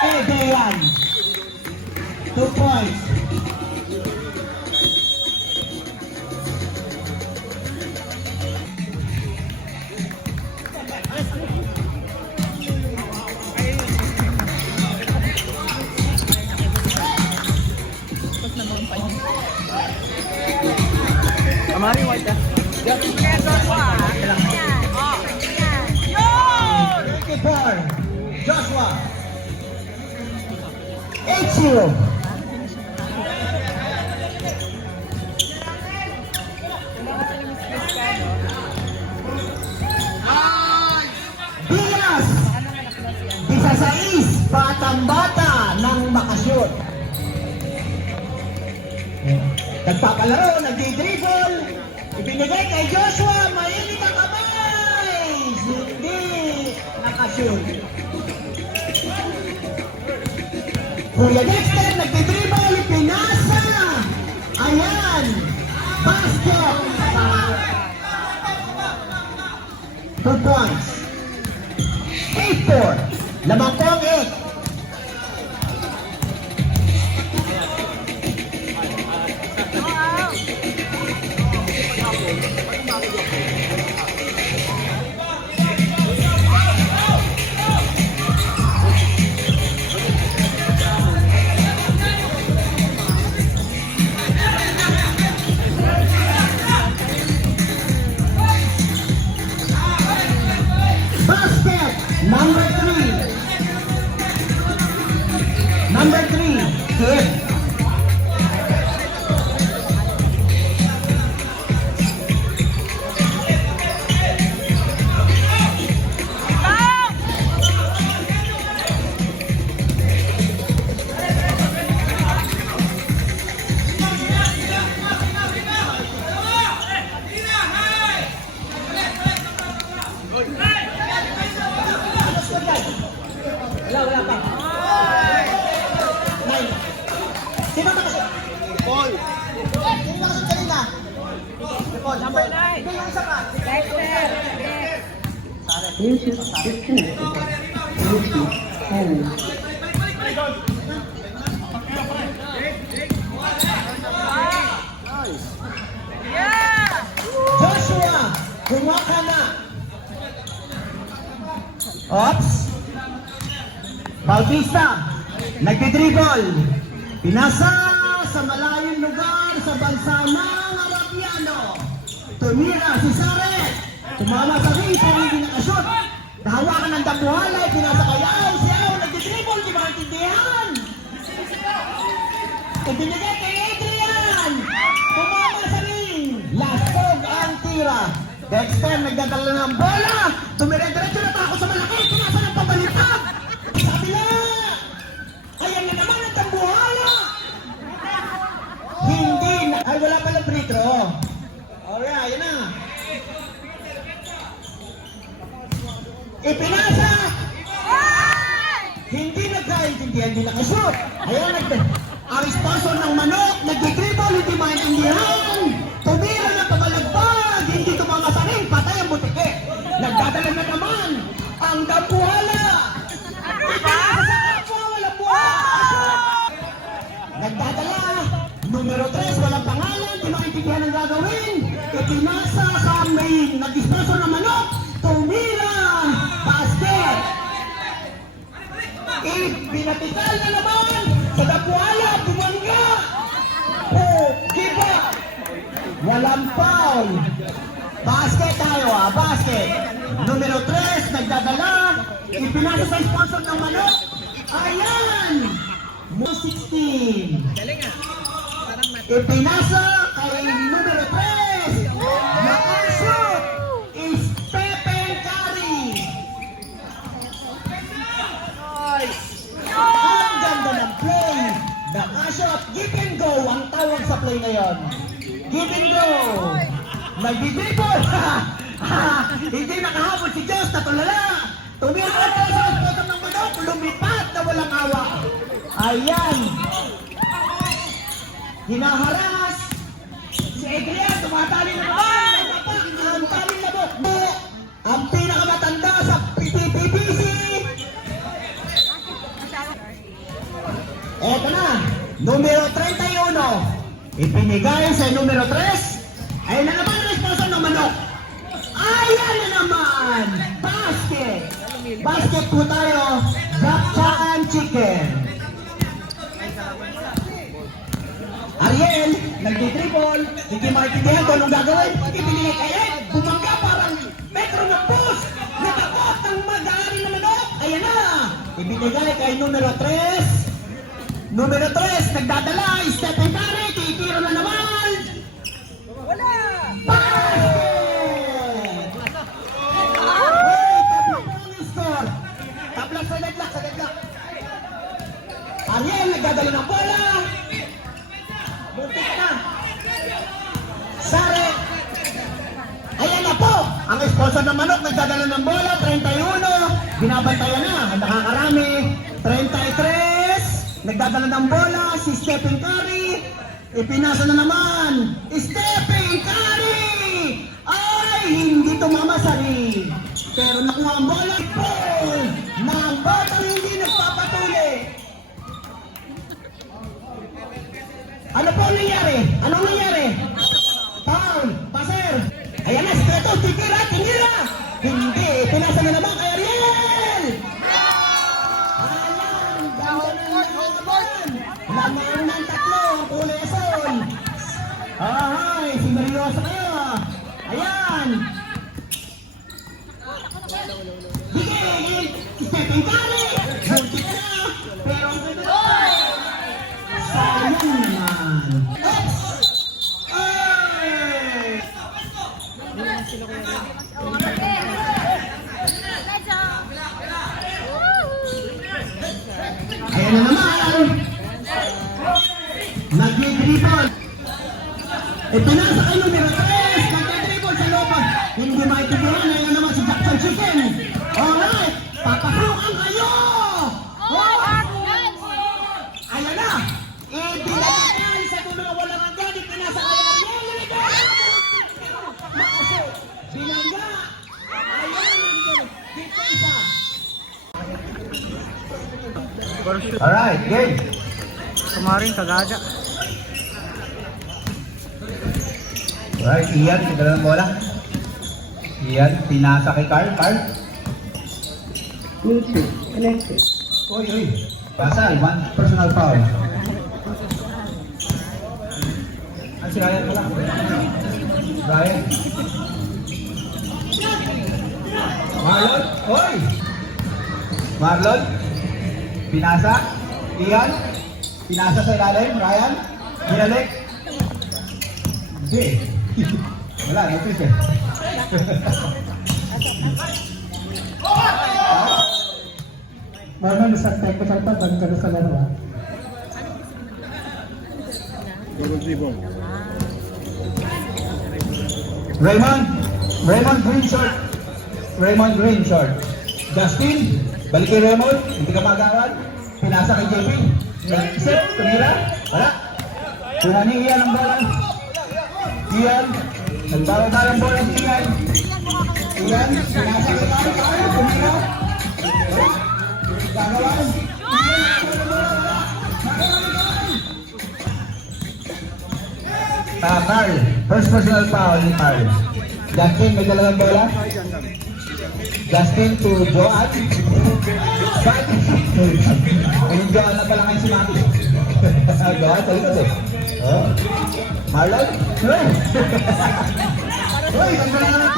Edean. 2 points. Amari white ah. 34. Joshua. 8-0. Diaz. 16. Batang-bata ng bakasyon. Nagpapalaro, nagdi-dribble. Ibinigay kay Joshua, mainit ang kamay. Hindi nakashoot. Kuya Dexter, nagdi-dribble, pinasa. Ayan. Basket. 2 points. 8-4. Lamang po ang 8. Basket, number 3. Number 3, Kid. Wala pa. 9. Sino ba kasi? Paul. Sino ba kasi kanina? Paul. Number 9. Ito yung isa ka. Dexter. Bluetooth disconnected. Bluetooth pairing. Joshua, kumuha ka na. Ops. Bautista, nagdidribble. Pinasa sa malayong lugar sa bansa ng Arabiano. Tumira si Sare. Tumama sa ring pero hindi nakashoot. Nahawakan ng damuhalay, pinasa kay Ao. Si Ao nagdidribble, di ba intindihan? Ibinigay kay Adrian. Tumama sa ring. Lasog ang tira. Dexter nagdadala ng bola. Tumire-diretso na tako sa malaki. Pinasa ng pabaliktad. Sabi na! Ayan na naman ang tambuhala! Hindi na... Ay, wala pala free throw. Alright, ayan na. Ipinasa! Hindi nagkaintindihan, hindi nakashoot. Ayan, ang sponsor ng manok, nagdi-dribble, hindi maintindihan. Tumira na pabalagbag, hindi tumama sa ring, patay ang butike. Nagdadala na naman ang tambuhala. Nagdadala, numero 3, walang pangalan, di maintindihan ang gagawin. Ipinasa sa main, nag-sponsor ng manok, tumira, basket. Ipinatikal na naman, sa dapuala, bumangga. Kiba, walang foul. Basket tayo basket. Numero 3, nagdadala, ipinasa sa sponsor ng manok. Ayan! Mo 16. Ipinasa kay numero 3. Nakashoot is Stephen Curry. Ang ganda ng play. shot. Give and go ang tawag sa play ngayon. Give and go. Nagdidribble. Hindi nakahabol si Diyos na tulala. Tumira ito sa potong ng manok. Lumipat na walang awa. Ayan. Hinaharas. Si Adrian, tumatali na naman. Ang taling na bukbo. Ang pinakamatanda sa PPPC. Eto na, numero 31. Ipinigay sa numero 3. Ayun na naman ang sponsor ng manok. Ayan na naman. Basket. Basket po tayo. Japan Chicken. Ariel, nagtitriple. Hindi maintindihan kung anong gagawin. Ibinigay kay Ed. Bumangga parang metro na post. Nakakot ng mag-aari na manok. Ayan na. Ibinigay kay numero 3. Numero 3, nagdadala, Stephen Curry, titiro na naman! Wala! Basket! Hey, tapos ang score! Tapos sa deadlock. Ariel, nagdadala ng bola! Buntik na! Sare! Ayan na po! Ang sponsor ng manok, nagdadala ng bola, 31, binabantayan na, ang nakakarami, 33, nagdadala ng bola, si Stephen Curry. Ipinasa na naman. Stephen Curry! Ay, hindi tumama sa ring. Pero nakuha ang bola. Ball! Ng batang hindi nagpapatuli. Ano po nangyari? Anong nangyari? Foul! Passer! Ayan na, Stretto, titira! Hindi! Pinasa na naman kay Ariel! Lamang ng tatlo, ang kulay asol. Ay, sineryoso kayo. Ayan. Bigay, Stephen Curry. Buntik na. Pero ang ganda. Sayang naman. Oops. Ay. Ayan na naman. Nag-dribble. Ipinasa kay numero 3. Nag-dribble sa loob. Hindi maintindihan. Ayan naman si Jackson Chicken. Alright. Papasakan kayo. Ayan na. Ibinigay sa numero walang hanggan. Ipinasa kay Ariel. Makasot. Binangga. Ayan. Depensa. Alright, game. Kumarin, kagaga. Alright, Ian, nagdala ng bola. Ian, pinasa kay Carl. Bluetooth connected. Uy. Basal, one personal foul. Si Ryan pala. Ryan. Marlon. Uy! Marlon. Pinasa. Ian. Pinasa sa ilalim. Ryan. Binalik. Hindi. Wala, no-fish eh. Marman, isang technical pa, bago ka na sa laro ah. Raymond Green short. Justin, balik kay Raymond, hindi ka magawad. Pinasa kay JP. Set, tumira. Wala. Kuha ni Ian ang bola. Ian, nagbawa ng bola si Ian. Ian, pinasa kay Carl, tumira. Gagawan. Carl, first personal foul ni Carl. Justin, may dalagang bola. Justin to Joan. Back. Ayun, Joan na pala ngayon si Maki. Joan, talikod eh. Oh. Marlon? Uy! Uy, ang galing na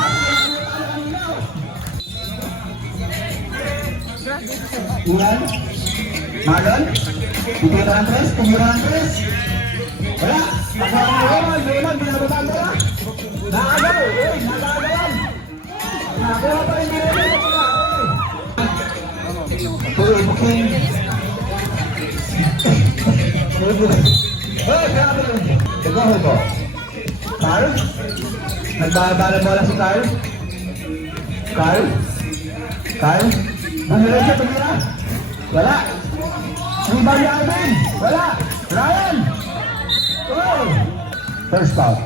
Ian? Marlon? Tumira ng tres? Wala! Raymond, binabataan mo na! Nakagaw! Uy, nakagawan! Nakakuha pa rin Raymond! Uy, booking! Oh, grabe. Nag-go ko. Carl? Nagbababa ng bola si Carl? Carl? Carl? Bumira siya, tumira? Wala. Rebound ni Arvin? Wala. Ryan? Oh! First foul.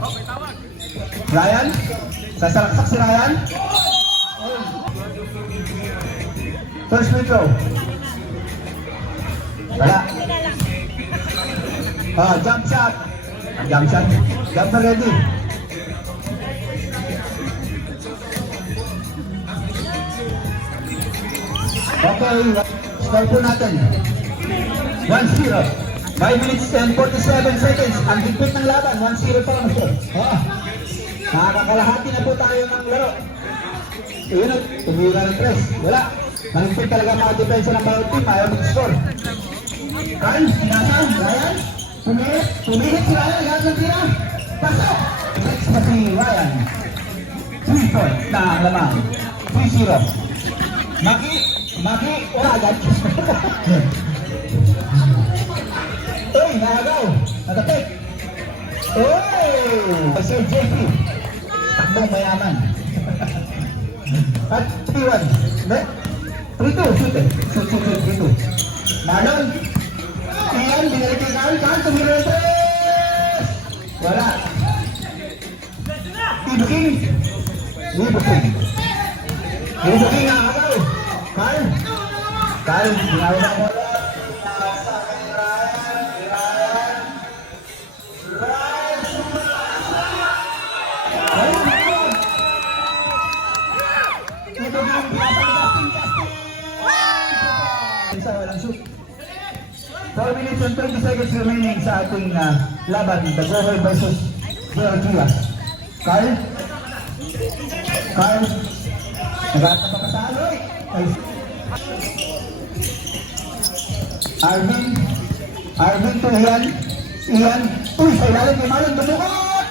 Ryan? Sasalaksak si Ryan? First free throw. Wala. Jump shot. Jump shot. Jumper ready. Okay, score po natin. 1-0. 5 minutes and 47 seconds. Ang higpit ng laban. 1-0 pa lang siya. Nakakalahati na po tayo ng laro. Yun o, tumira ng press. Wala. Nangipit talaga mga depensa ng bawat team. Ayaw mag-score. Carl, nasa, Ryan. Pumihit si Ryan. Lahat ng tira. Pasok. Next pa si Ryan. 3 points na ang lamang. 3-0. Maki, wala agad. Uy, nakagaw. Natapit. Uy! Sir Jeffrey. Takbong mayaman. At 3-1. 3-2, shoot eh. Shoot, 3-2. Marlon. Ian, binalik kay Carl. Carl, tumira ito. Wala. Ibu King. Ibu King nakagaw. Carl. Carl, binawa na mo. Isa walang shoot. 4 minutes and 20 seconds remaining sa ating laban. The Goher versus Georgia. Carl? Nagata pa sa aloy. Arvin to Ian. Uy, sa ilalim ni Marlon dumukot!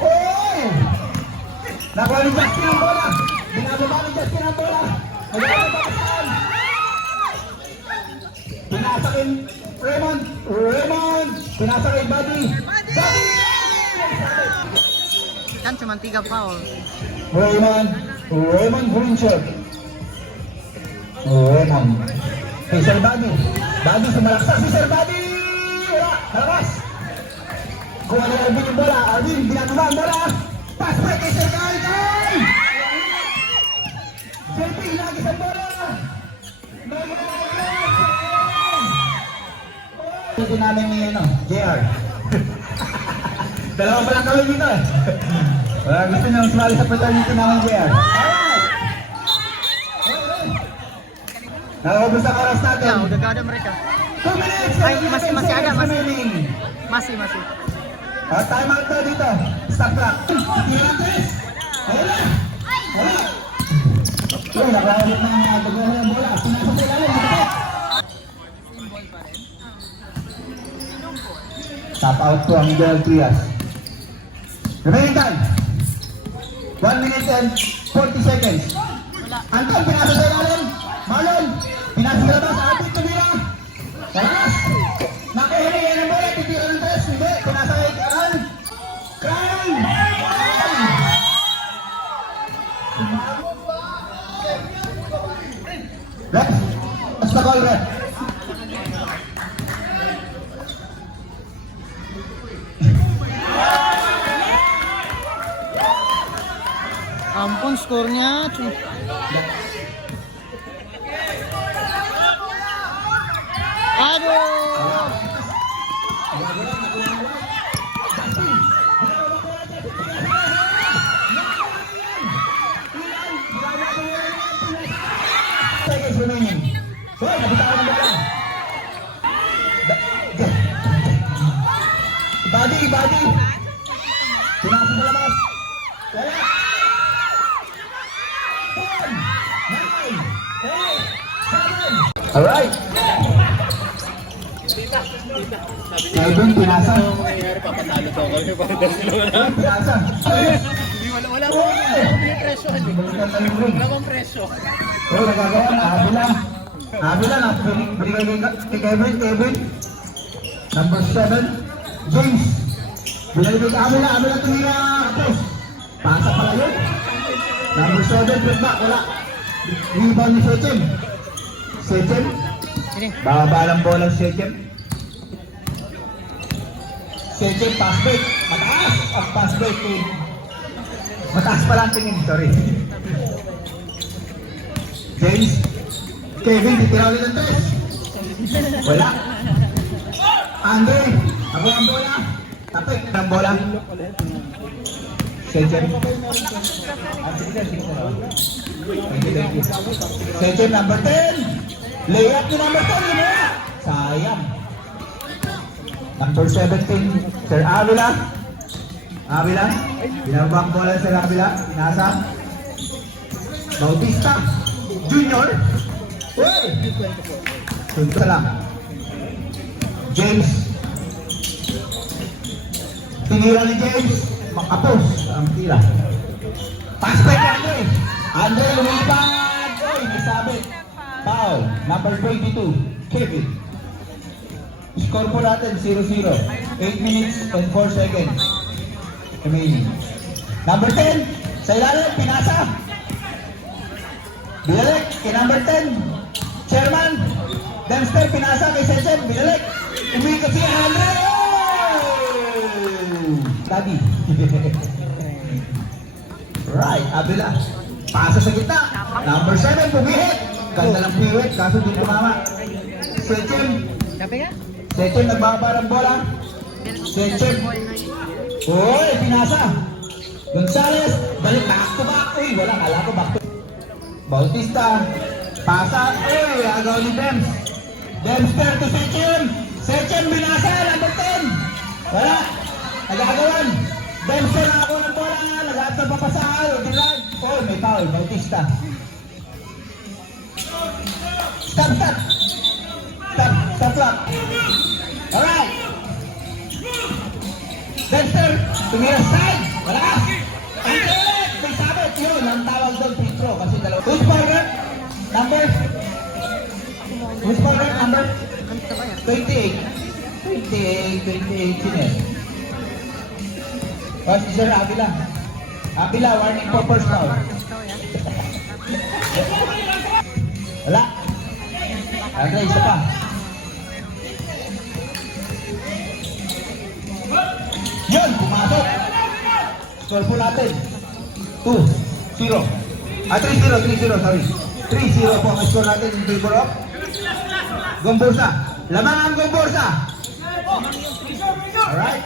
Oh! Nakuha ni Justin ang bola. Binababa ni Justin ang bola. Nagata pa sa pinasakin Raymond. Pinasakin Buddy. Kan cuma 3 foul. Raymond Greenshot. Raymond. Hey, Sir Buddy. Buddy, sumalaksak si Sir Buddy. Wala, labas. Kuha ni Arvin yung bola. Arvin, binababa ang bola. Pass break kay Sir Carl. JP, lagi sa bola. Ito namin ni JR. Dalawa pa lang kami dito eh. Wala gusto nyo sumali sa fraternity namin JR. Nakakabos ang oras natin. Ya, udah gak ada mereka. 2 minutes. Ay, masih ada, masih. remaining. Masih. Time out na dito. Stop clock. Tirantes. Wala. Uy, nakawalik na nga. Pagkakas ng bola. Sinasok sa ilalim. Tap out po ang Del Trias. Remaining time. 1 minute and 40 seconds. Anton, pinasa sa ilalim. Marlon, pinasa sa labas. Arvin, tumira. Talas. Nakuhuli yan ang bola. Titira ng tres. Hindi. Pinasa kay Carl. Ref. Basta call, ref. Ampun skornya. Aduh. Seconds remaining. Hoy, nabitawan ng bola. Buddy. Pinasa sa labas. Wala. 10, 9, 8, 7. Alright. Kevin, pinasa. Nangyayari papatalo daw kami para Pinasa. Wala po. Presyo. Wala pang presyo. Oh, nagagawa na. Abila na. Binigay kay Kevin. Number 7, James. Binalibig Amila tumira post. Pasa pala yun. Number 7, put back, wala. Rebound ni Sechem. Sechem. Bababa lang bola si Sechem. Sechem, pass break. Mataas ang pass break. Mataas pala ang tingin, sorry. James. Kevin, titira ulit ang 3. Wala. Andre, ako ang bola. Tapik ang bola. Sechem. Sechem number 10. Layup ni number 10. Layup. Sayang. Number 17, Sir Avila. Avila. Binabang bola Sir Avila. Pinasa. Bautista. Junior. Uy! Sunta lang. James. Tinira ni James. Makapos ang tira. Pass back Andre. Andre lumipad. Uy, nasabit. Foul. Number 22, Kevin. Score po natin 0-0. 8 minutes and 4 seconds remaining. Number 10, sa ilalim, pinasa. Binalik kay number 10. Chairman, Dempster, pinasa kay Sechem. Binalik. Umikot si Andre. Tadi. Right, Abila. Pasa sa gitna. Number 7, pumihit. Ganda ng piwit, kaso di tumama. Sechem. Sechem, nagbaba ng bola. Sechem. Uy, pinasa. Gonzales, balik back to back. Uy, wala, kala ko back to. Bautista. Pasa. Uy, agaw ni Dems. Dempster to Sechem. Sechem, binasa, number 10. Wala. Nag-agawan. Dempster na ako ng bola. Nag-aat na papasahan. Dilag. Oh, may foul. Bautista. Stop. Stop clock. Alright. Dempster. Tumira side. Wala ka. Andre ulit. May sabit. Yun. Ang tawag doon free throw. Kasi dalawa. Who's forward? Number? Who's forward? Number? 28. 28. Sino? Oh, si Sir Avila. Avila, warning for first foul. Wala. Andre, isa pa. Yun, pumasok. Score po natin. 2-0. 3-0, sorry. 3-0 po ang score natin in favor of Gombursa. Lamang ang Gombursa. Alright.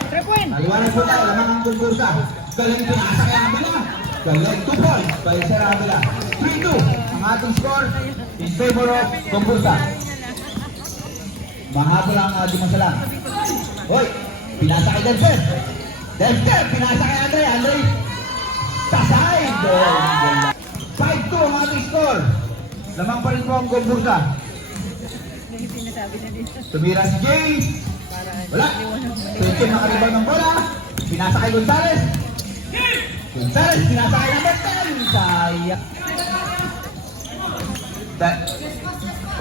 Naliwanag po tayo, lamang ang Gombursa. Galing pinasa kay Avila. Galing 2 points by Sir Avila. 3-2 ang ating score in favor of Gombursa. Mahabol ang Dimasalang. Hoy, pinasa kay Dempster. Dempster, pinasa kay Andre. Andre, sa side. 5-2 ang ating score. Lamang pa rin po ang Gombursa. Tumira si James. Wala. Sechem nakaribang ng bola. Pinasa kay Gonzales. Gonzales, pinasa kay number 10. Sayang.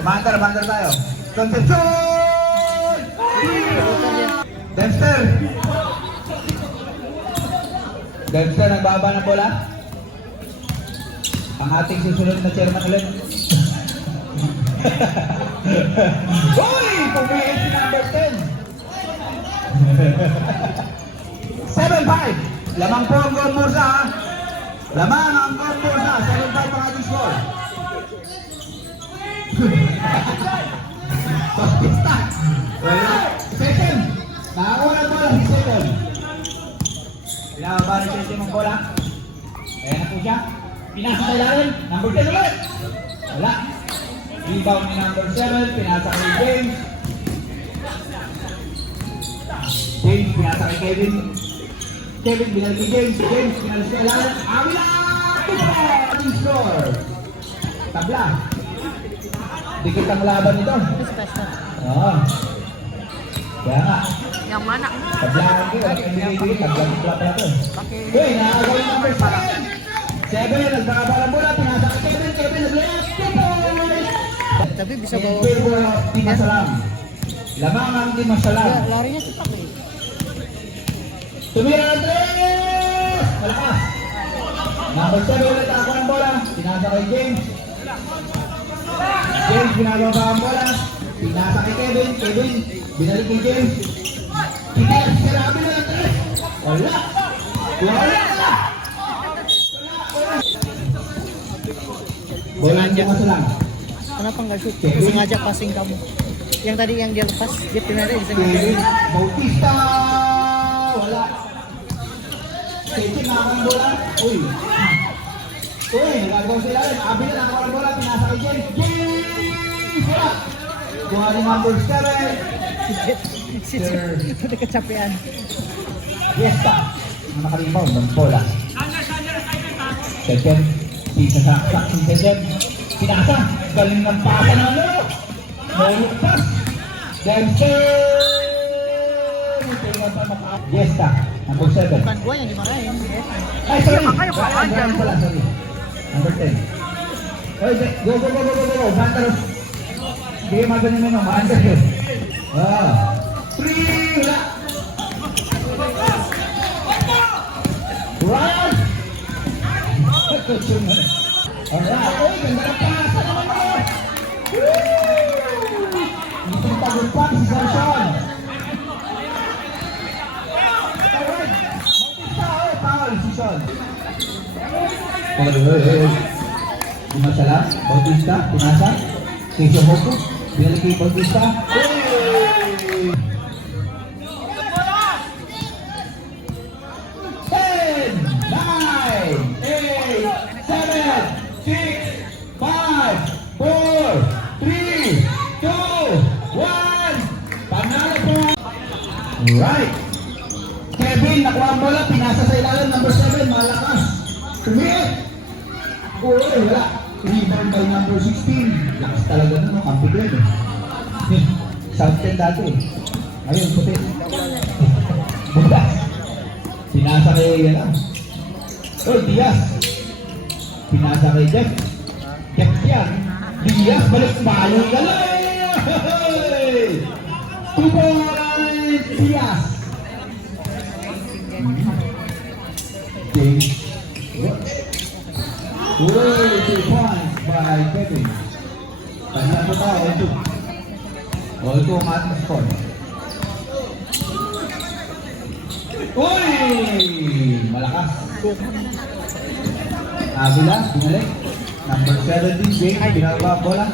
Commander tayo. Concepcion! Dempster. Dempster nagbaba ng bola. Ang ating susunod na chairman ulit. Uy! Pumihit si number 10. 7-5. Lamang po ang Gombursa. Lamang ang Gombursa. 7-5 ang ating score. Bautista. Wala. Sechem. Nakakuha ng bola si Sechem. Pinababa ni Sechem ang bola. Ayan na po siya. Pinasa sa ilalim. Number 10 ulit. Wala. Rebound ni number 7. Pinasa kay James. James pinasa kay Kevin. Kevin binalik kay James. James pinasa sa ilalim. Avila! Ating score. Tabla. Dikit ang laban nito. Oo. Kaya nga. Yang mana? Tablaan ko. Tablaan ko pala ito. Uy, nakagawin number 7. 7, nagkakaba ng bola. Pinasa kay Kevin. Kevin nag-left. Tapi bisa In bawa favor of Dimasalang. Lamang ang Di Masalang. Laro niya si Paco eh. Tumira ng 3! Malakas! Number 7 ulit ako ng bola. Pinasa kay James. James ginagawa ang bola. Pinasa kay Kevin. Kevin, binalik kay James. Pinasa, sirabi na ng 3. Wala! Wala! Bola Di Masalang. Ano pang shoot? Kasi nga dyan passing ka mo. Yang tadi yang dia lepas, dia pinari di sana. Kevin Bautista. Wala. Kevin nakakang bola. Uy. Uy, nagagawa sila rin. Abi na nakakang bola. Pinasa kay James. James! Wala. Kuha ni number 7. Sudah kecapean. Fiesta. Ang nakalimpaw ng bola. Second. Pisa sa action second. Pinasa. Galing ng pasa na ano. Mayroon pass. Dempsey. Fiesta. Number 7. Bukan gua yang dimarahin. Ay, sorry. Brian pala, sorry. Number 10. Oy, go, go, go, go, go, go. Bantaros. Sige, magaling mo naman. Bantaros. Ah. 3, wala. Ryan! Alright. Oy, ganda ng pasa naman mo. Hindi tagupak si Sarson. Alright. Bautista, oy, foul si Son. Di Masalang, Bautista, pinasa. Kesyo Hoko, binalik kay Bautista. Hey! 10, 9, 8, 7, 6, 5, 4, 3, 2, 1. Panalo po. Alright. Kevin, nakuha ang bola, pinasa sa ilalim, number 7, malakas. Tumit! Oo, wala. Rebound by number 16. Lakas talaga na, no? Kampi ko yun. South 10 dati. Ayun, puti. Bukas. Pinasa kay, oh, Diaz. Pinasa kay Jeff. Jeff yan. Diaz, balik. Balong galing! 2 points, Diaz. James. Uy, 2 points by Kevin. Kanya po tayo, ito. O, ito ang ating score. Uy! Malakas. Avila, binalik. Number 17, James, binaba ang bola.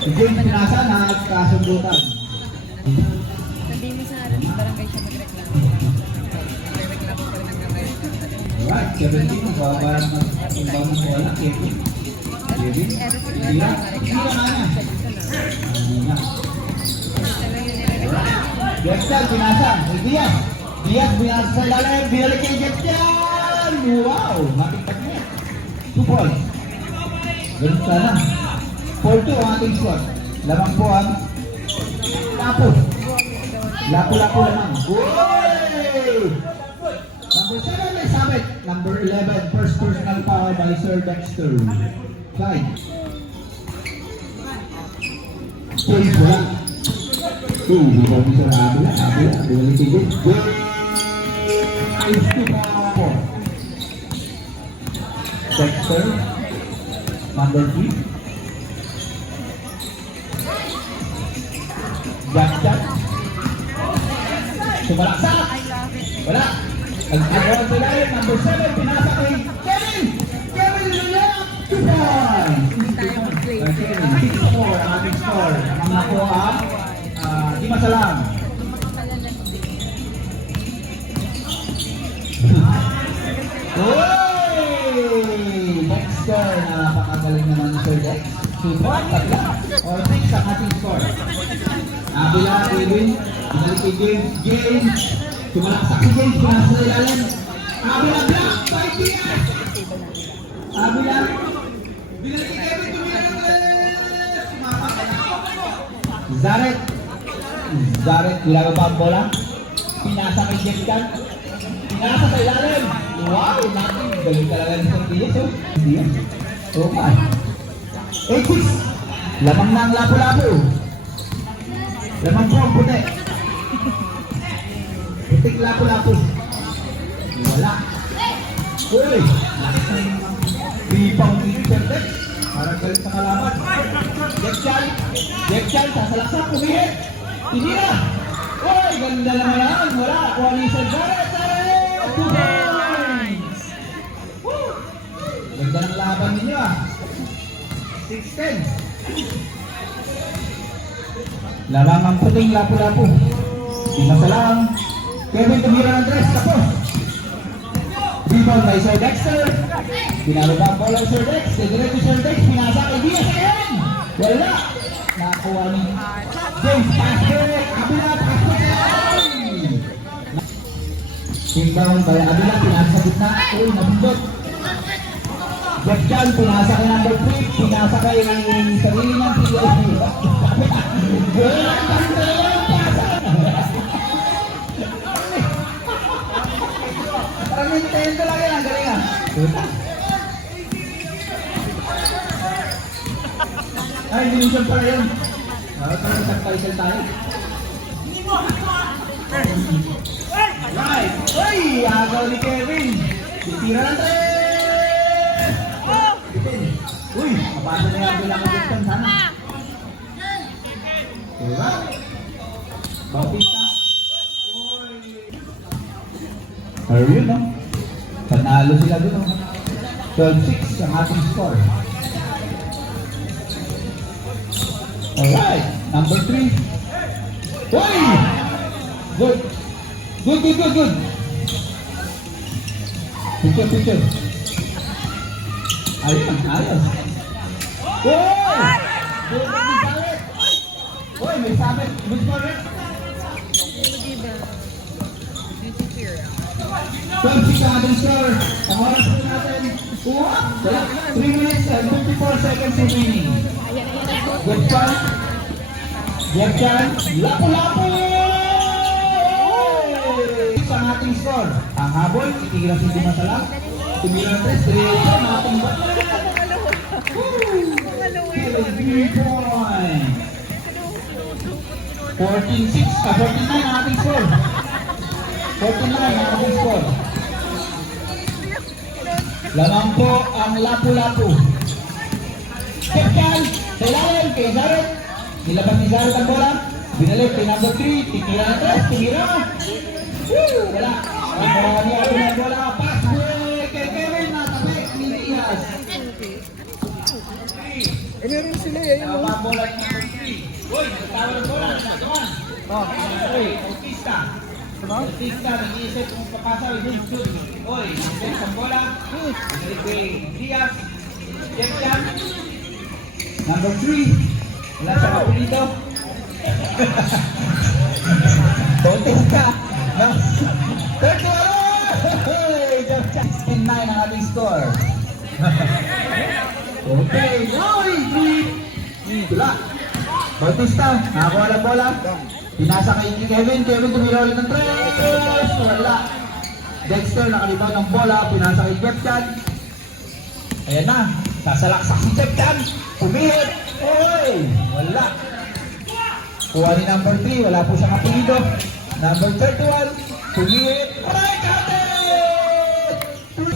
Si James pinasa, nagkasundutan. Sabi mo sa barangay siya magreklamo. Alright, 17, babaran ng timbang ng bola, Kevin. Kevin, hindi na kanya. Hindi na. Jetsal, pinasa. Diaz. Diaz, pinasa sa ilalim. Binalik kay Jetsal. Wow, matiktak niya. 2 points. Ganun sana. 4-2 ang ating score. Lamang po ang lapo. Lapo-lapo lamang. Uy! Number 7 may sabit. Number 11, first personal foul by Sir Dexter. 5. James, wala. Bukaw ni Sir Abila. Binalik kay James. James, 2 power. Dexter. Number 3. Jack. Sumalaksak. Wala. Nag-agawan sila rin. Number 7, pinasa kay Kevin! Kevin Lulak! 2 points! Six score ang ating score. Ang nakuha, Di Masalang. Uy! Next score na napakagaling naman ni Sir Dex. 2 points, tatla. Or 6 ang ating score. Abila, Kevin, binalik kay James. Sumalaksak si James, pinasa sa ilalim. Abila, block by Diaz! Abila, binalik kay Kevin, tumira Zaret. Zaret, nilaga pa ang bola. Pinasa kay James Gunn. Pinasa sa ilalim. Wow, natin. Galing talaga ni Sir Diaz, oh. Diaz. Okay. 8-6. Lamang na ang lapo-lapo. Lamang po ang puti. Putik lapo-lapo. Wala. Uy! Bipang internet. Parang galit sa kalaban. Jeff Chan, sasalaksak, pumihit. Tinira. Uy, ganda naman yan. Wala. Coalition Garrett. 2 points. Woo! Ganda ng laban ninyo ah. 6-10. Lamang ang puting lapo-lapo. Sinasalang. Kevin tumira ng dress. Tapos. Rebound by Sir Dexter. Pinalo ba ang bola Sir Dex? Diretso Sir Dex. Pinasa kay Diaz again. Wala. Nakuha ni James Pastor. Abila. Inbound by Abila. Pinasa sa gitna. Uy, nabundot. Jeff John. Pinasa kay number 3. Pinasa kay ng sarili ng PLC. Wala. Parang Nintendo lang yan, ang galing ah. Ay, division pala yun. Ito yung tag-title tayo. Right! Uy! Agaw ni Kevin! Titira ng 3! Uy! Kapasa na yan bilang mag-distance sana. Diba? Bautista. Pero yun, no? Panalo sila dun, no? 12-6 ang ating score. Alright, number 3. Uy! Good. Good. Picture. Ayun, ayos. Uy! Good, may sabit. Uy, may sabit. Good score, eh? 12 ang ating score. Ang oras po natin. Wala. 3 minutes and 54 seconds remaining. Good shot. Jeff Chan. Lapo-lapo! Ang ating score. Ang habol. Titigilan si Di Masalang. Tumira ng 3. Diretso ang ating bat. 3 points. 49 ang ating score. 49 ang ating score. Lamang po ang lapu-lapu. Captain, kailangan kay Zarek. Nilabas ni Zarek ang bola. Binalik kay number 3. Titira na 3. Titira. Wala. Ang niya ang bola. Pass break kay Kevin. Natabi. Nilias. Rin sila eh. Ang bola ni number 3. Uy, nagtawag ang bola. Nagtawag. Uy, Bautista. Bautista, nag-iisip kung papasa. Shoot. Uy, nag-iisip ang bola. Binalik kay Diaz. Jeff Chan. Number 3. Wala siya kapulito. Bautista. 31. Jeff Chan. 16-9 ang ating score. Okay. Uy, 3. Wala. Bautista. Nakakuha lang bola. Pinasa kay Kevin. Kevin tumira ulit ng 3. Wala. Dexter nakalibaw ng bola. Pinasa kay Jeff Chan. Ayan na. Sasalaksak si Jeff Chan. Pumihit. Oy! Wala. Kuha ni number 3. Wala po siyang apelido. Number 31. Pumihit. Aray! Katit!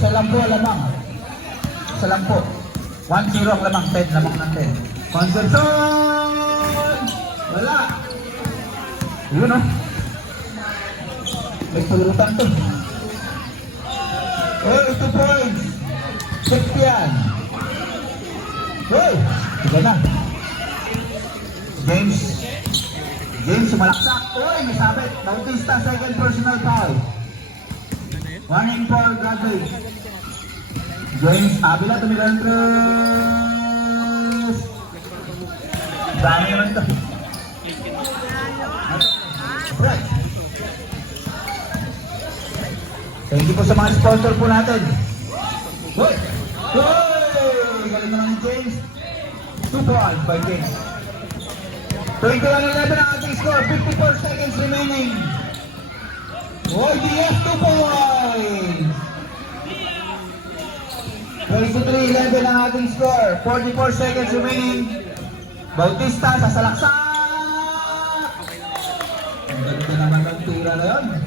Sa lampo lamang. Sa lampo. 1-0 ang lamang. 10 lamang ng 10. Concepcion! Wala. Yun o. May pulutan to. Oh, 2 points. Check yan. Hoy! Tiga na. James sumalaksak. Uy, may sabit. Bautista, second personal foul. Warning for Bradley. James, Abila, tumira ng 3. Dami naman ito. Right. Thank you po sa mga sponsor po natin. Hoy! Hoy! Galing naman ni James. 2 points by James. 21-11 ang ating score. 54 seconds remaining. Hoy, Diaz, 2 points. 23-11 ang ating score. 44 seconds remaining. Bautista sa salaksak. tira na yun.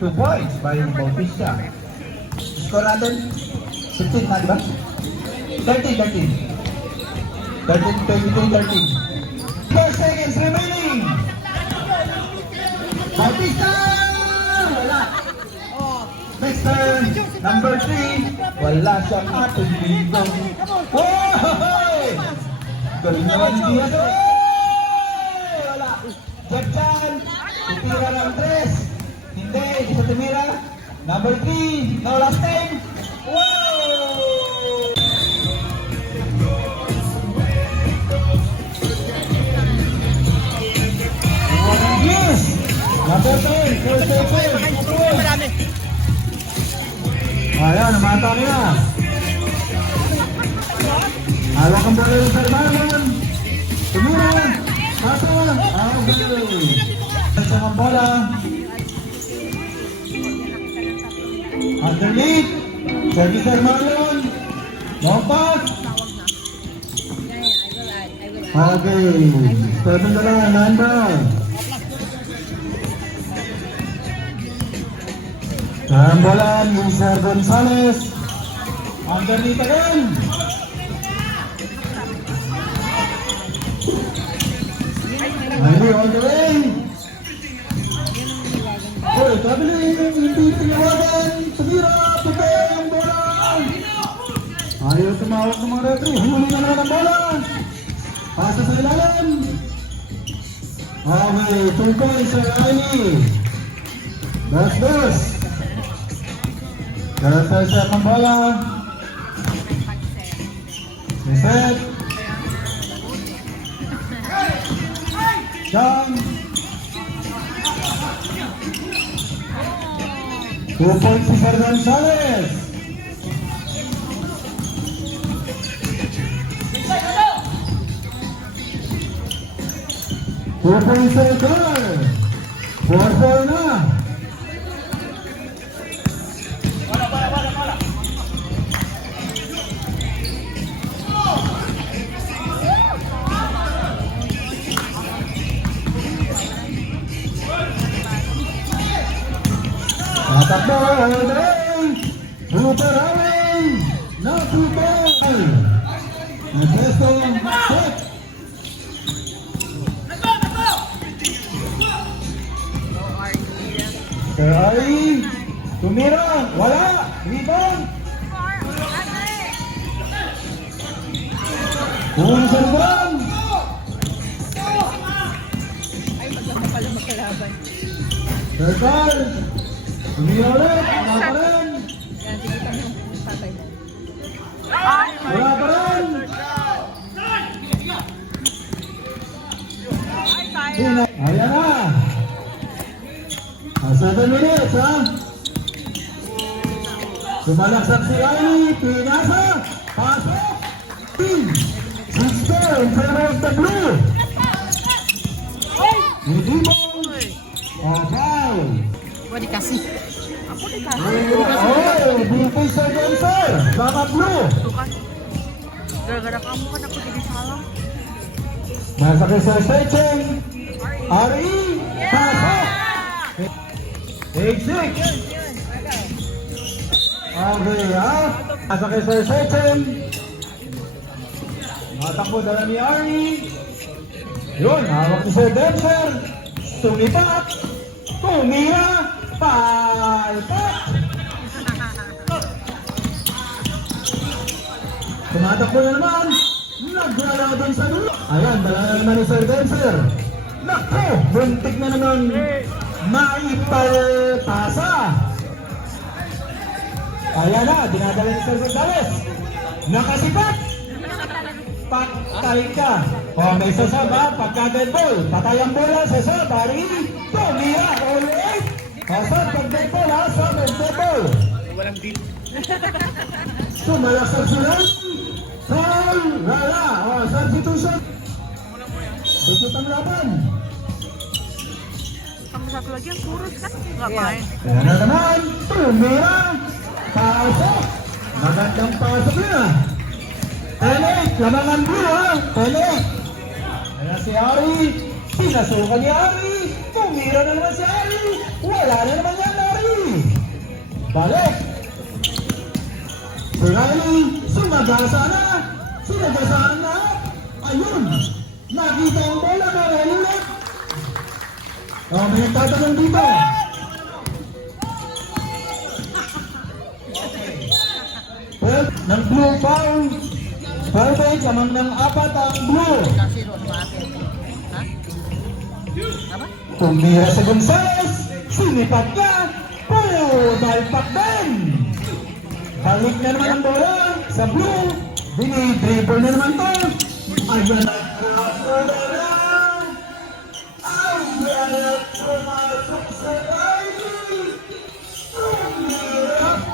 2 points by Bautista. Score natin 15 na, di ba? 13. 4 seconds remaining. Bautista! Wala. Next turn, number 3. Wala siyang ating ligo. Oh! Galing naman ni Diaz. Oy! Wala. Jack Chan. Titira ng 3. Hindi siya tumira. Number 3. No last time. Wow! Yes! Number 10. First second. Ayan, namata niya. Hawak ang bola ng Salmanan. Tumira. Pasa. Okay. Sasang ang bola. Underneath. Sergi Salmanan. Long pass. Okay. 7 na lang. Nanda. Ang bola ni Sir Gonzales. Underneath again. Hindi all the way. Oh, traveling. Hindi tinawagan. Tumira. Pagkaya ang bola. Ayaw tumawag ng mga referee. Huli na naman ang bola. Pasa sa ilalim. Okay, 2 points sa Riley. Dos. Set ang bola. Reset. Down. 2 points si Sir Gonzales. Two points sa Car. 4-4 na. Tatakbo, all the way. Super Awing. No football. Nagresto, set. Sir Ari. Tumira. Wala. Rebound. Una sa lubang. Sir Carl. Tumira ulit. Wala pa rin. Wala pa rin. Ayan na. 7 minutes, ha? Sumalaksak si Riley. Pinasa. Pasok. Sister in favor of the blue. Hindi mo. Foul. Wala kasi. Oh, bumpay sa dancer. Baka blue. Gara-gara ka mo ka na ko di salam. Nasa kay Sir Secheng. R.E. Pasok. 8-6. Okay, ha? Nasa kay Sir Secheng. Matakbo dala ni R.E. Yun, hawak ni Sir Dancer. Tumipak. Tumira. Palpak. Tumatakbo na naman. Naglalaban sa dulo. Ayan, dala na naman ni Sir Dancer. Naku, buntik na naman maipalpasa. Ayan na, dinadala ni Sir Gonzales. Nakasipat. Patay ka. O, may sasab ha, pagka dead ball. Patay ang bola, sasab, hari. Tumira, ulit. Sasab, pag dead ball ha, sasab, dead ball. Walang deal. Sumalaksak sila. Foul, wala. O, substitution. Ikot ang laban. Kamu satu lagi yang kurus kan? Ngapain? Ayan na naman. Tumira. Pasok. Magandang pasok na. Telet, lamangan blue ha. Telet. Ayan si Ari. Pinasukan ni Ari. Tumira na naman si Ari. Wala na naman yan, Ari. Balik. Si Riley, sumagasa na. Sinagasaan na. Ayun. Nakita ang bola na Riley. Oh, may nagtatanong dito. Well, ng blue foul. Perfect, lamang ng 4 ang blue. Tumira sa Gonzales. Sinipat niya. Puyo, dalpak din. Balik na naman ang bola sa blue. Dinidribble na naman to. Ayan na.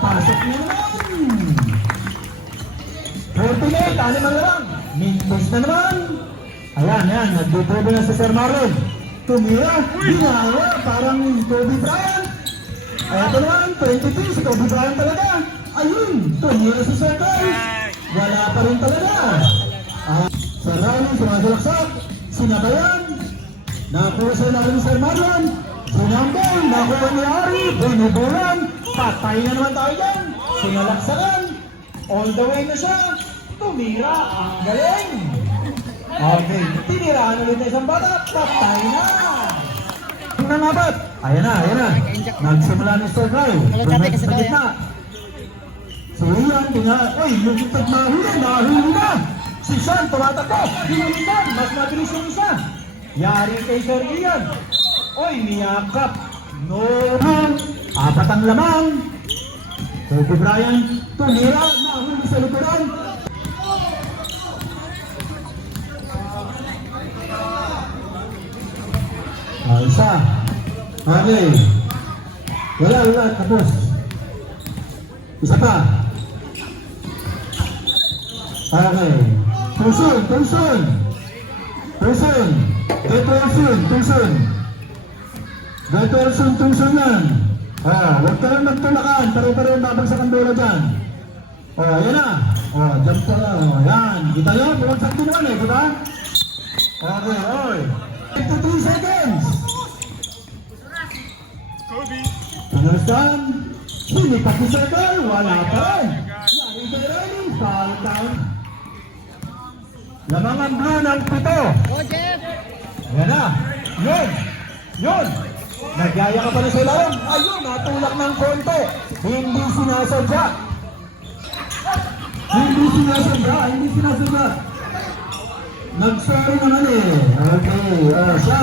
Pasok na naman. 48, ano man lang. Mintos na naman. Ayan, nagdudribble na si Sir Marlon. Tumira, ginawa, parang Kobe Bryant. Ayan ito naman, 22, si Kobe Bryant talaga. Ayun, tumira si Sir Kyle. Wala pa rin talaga. Sir Ryan, sumasalaksak. Sinabayan. Nakuha sa namin ni Sir Marlon. Sinambol, nakuha ni Ari. Binubulan. Patay na naman tayo dyan. Sinalaksakan. All the way na siya. Tumira. Ang galing. Okay. Tiniraan ulit na isang bata. Patay na. Tingnan nabat. Ayan na. Nagsimula ni Sir Kyle. Bumalik sa gitna. So yan, uy, yung nahuli na. Si Sean, tumatakbo. Hinulitan, mas mabilis yung isa. Yari kay Sir Ian. Uy, niyakap. No run. 4 ang lamang. Kobe Bryant, tumira, nahuli sa likuran. Isa. Okay. Wala, tapos. Isa pa. Okay. Tulsun. Tulsun yan. Huwag ka lang magtulakan. Pare-pare yung babagsak ang bola dyan. Ayan na. Jump ka na. Ayan. Kita nyo? Bumagsak din naman eh. Diba? Okay, oy. 53 seconds. Understand? Sinipak si Circle. Wala pa rin. Yari kay Riley. Foul time. Lamang ang blue ng 7. Ayan na. Yun. Nagyaya ka pa na sa ilalim. Ayun, natulak ng konti. Hindi sinasadya. Nag-sorry naman eh. Okay, siya.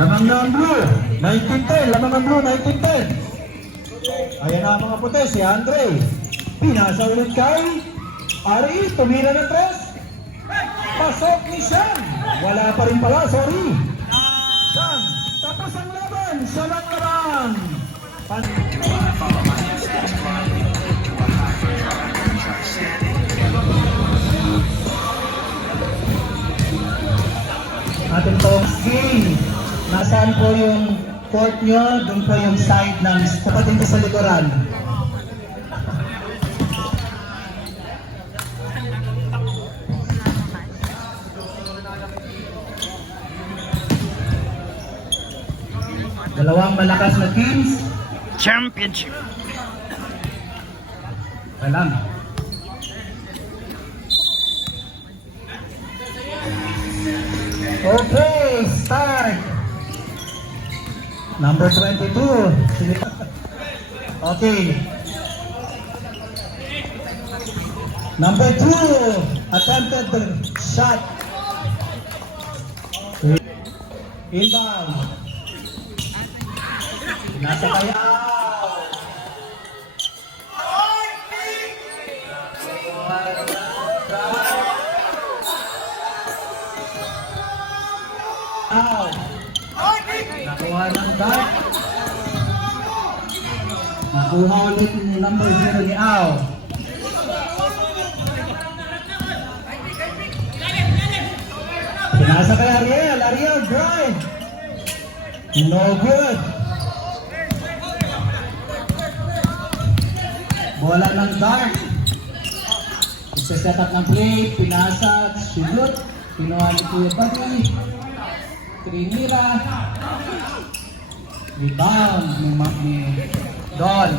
Lamang na ang blue. 19-10. Lamang ang blue, 19-10. Ayan na mga puti, si Andre. Pinasa ulit kay Ari, tumira ng 3. Pasok ni Sean. Wala pa rin pala, sorry. Sean, tapos ang laban. Siya lang naman. Ating talks game. Nasaan po yung court nyo? Doon po yung side ng kapatid ko sa likuran. Dalawang malakas na teams. Championship. Alam. Okay, start. Number 22. Okay. Number 2. Attempted the shot. Inbound. Nasa kaya. Out. Nakuha ng dart. Nakuha ulit ni number 0 ni Ao. Pinasa kay Ariel drive. No good. Bola ng dart. Isa-set up ng play, pinasa, shoot, pinuha ni Kuya Bagay. Trinira, Rebound ni Don.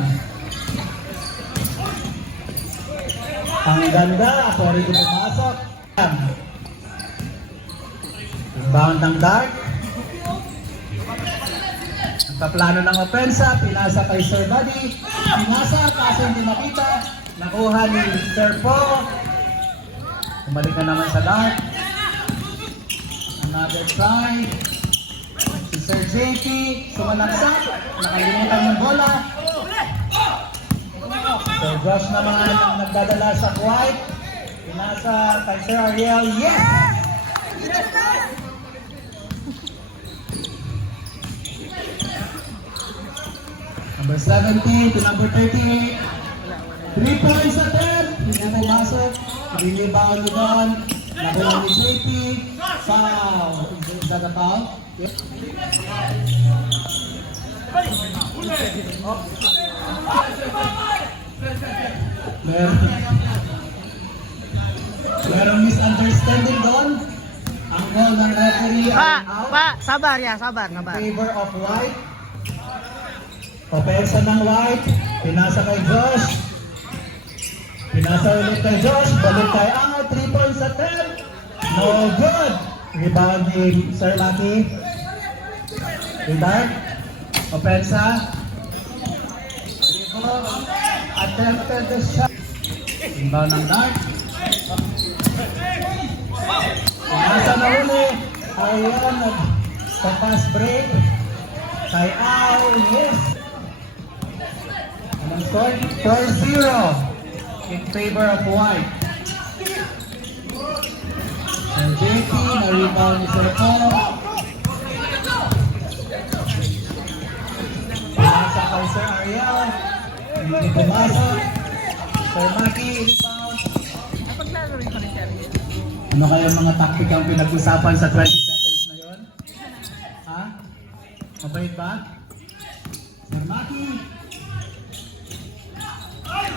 Ang ganda, sorry kung pumasok. Rebound ng Dark. Ang kaplano ng opensa, pinasa kay Sir Buddy. Pinasa, kaso hindi makita. Nakuha ni Sir Po. Bumalik na naman sa Dark. Another try. Si Sir JP, sumalaksak. Nakalimutan ng bola. Sir Josh naman ang nagdadala sa White. Pinasa kay Sir Ariel. Yes! Number 70 to number 38. 3 points attempt. Hindi na pumasok. Rebound mo doon. Nakuha ni JP. Foul. Is that a foul? Yep. Merong misunderstanding doon. Ang goal ng referee ay out. Sabar ya, sabar. Favor of White. Opensa ng White. Pinasa kay Josh. Pinasa ulit kay Josh. Balik kay out. 3 points attempt. No good. Rebound ni Sir Lucky. Rebound. Opensa. Rebound. Attempted the shot. Rebound ng Dark. Pinasa na uli. Ayan. Sa fast break. Kay Au. Yes. Anong score? 4-0 in favor of White. And JP na rebound ni Sir Paul. Pinasa kay Sir Ariel. Hindi pumasok. Sir Maki, rebound. Ano kaya mga tactic ang pinag-usapan sa 20 seconds na yon? Ha? Mabait ba? Sir Maki.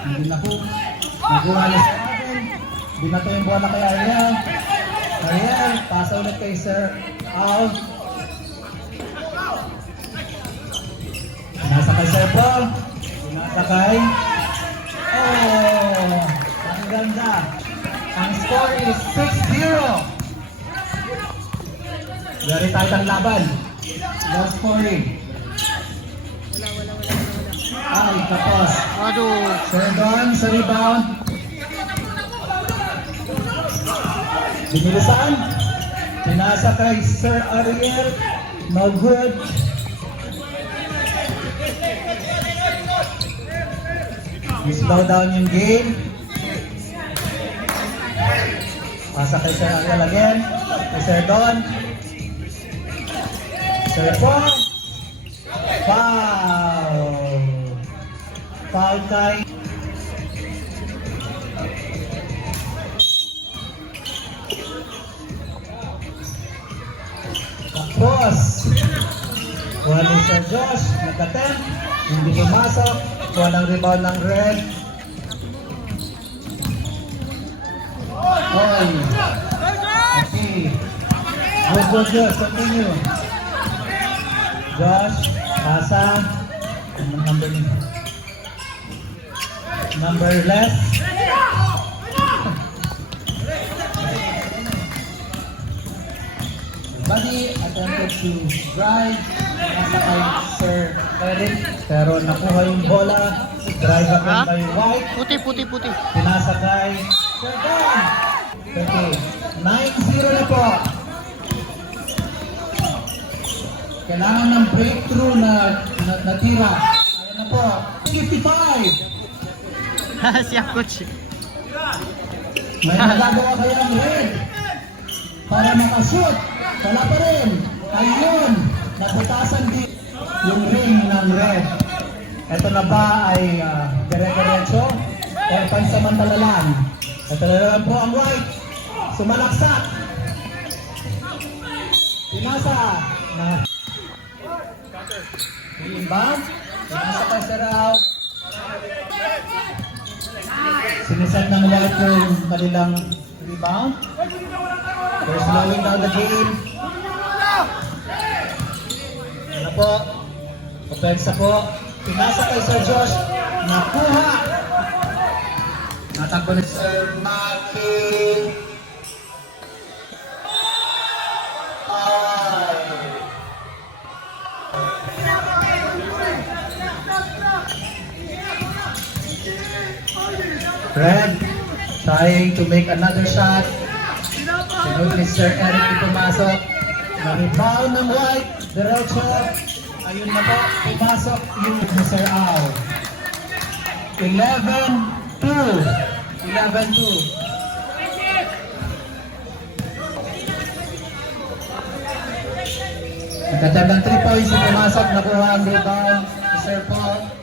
Hindi na po. Nakuha na sa atin. Binato yung bola kay Ariel. Ariel, pasa ulit kay Sir Al. Pinasa kay Sir Paul. Pinasa kay... Oh! Ang ganda. Ang score is 6-0. Very tight ang laban. No scoring. Ay, tapos. Sir Don sa rebound. Binilisan. Pinasa kay Sir Ariel. No good. Slow down yung game. Pasa kay Sir Ariel again. Kay Sir Don. Sir Paul. Foul. Foul kay tapos wala ni Sir Josh nagka-10, hindi pumasok, walang rebound ng Red. Oy, okay, good, continue. Josh, pasa number left. Buddy attempted to drive. Nasa kay Sir Eric. Pero nakuha yung bola. Drive up kay White. Puti. Pinasa kay Sir Don. Okay. 9-0 na po. Kailangan ng breakthrough na tira. Ayan na po. 55. Siya coach. May nagagawa kaya ang Red para makashoot. Wala pa rin. Ayun, nabutasan din yung ring ng Red. Ito na ba ay dire-diretso o pansamantala lang? Ito na lang po ang White. Sumalaksak. Pinasa na inbound. Pinasa kay Serao. Sinisend ng White yung kanilang rebound. They're slowing down the game. po. Opensa po. Pinasa kay Sir Josh. Nakuha. Natakbo ni Sir Maki. Red trying to make another shot. Sinunod ni Sir Eric di pumasok. Na-rebound ng White. Diretso. Ayun na po. Pumasok yung ni Sir Al. 11-2. 11-2. Nagkatag ng 3 points. Pumasok. Nakuha ang rebound. Si Sir Paul.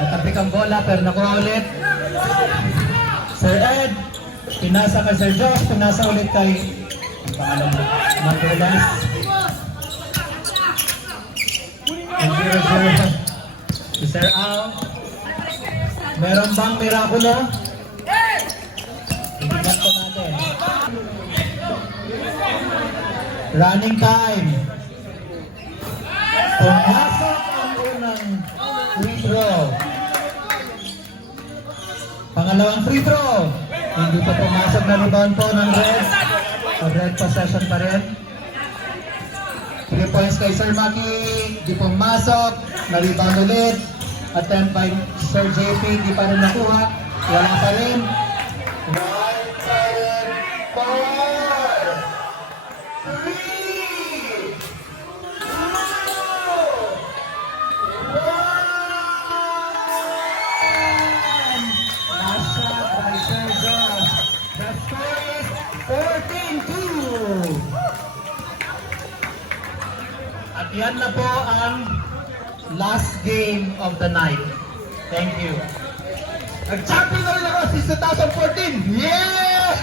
Natapik ang bola pero nakuha ulit. Sir Ed, pinasa kay Sir Josh, pinasa ulit kay Mandelas. And 0-0 si Sir Al. Meron bang mirakulo? Tingnan po natin. Running time. Pumasok ang unang free throw. Pangalawang free throw. Hindi pa pumasok na rebound po ng Red. Red possession pa rin. 3 points kay Sir Maki. Di pumasok. Na-rebound ulit. Attempt by Sir JP. Di pa rin nakuha. Wala pa rin. 14-2. At yan na po ang last game of the night. Thank you. Nag-champion na rin ako since 2014! Yeah!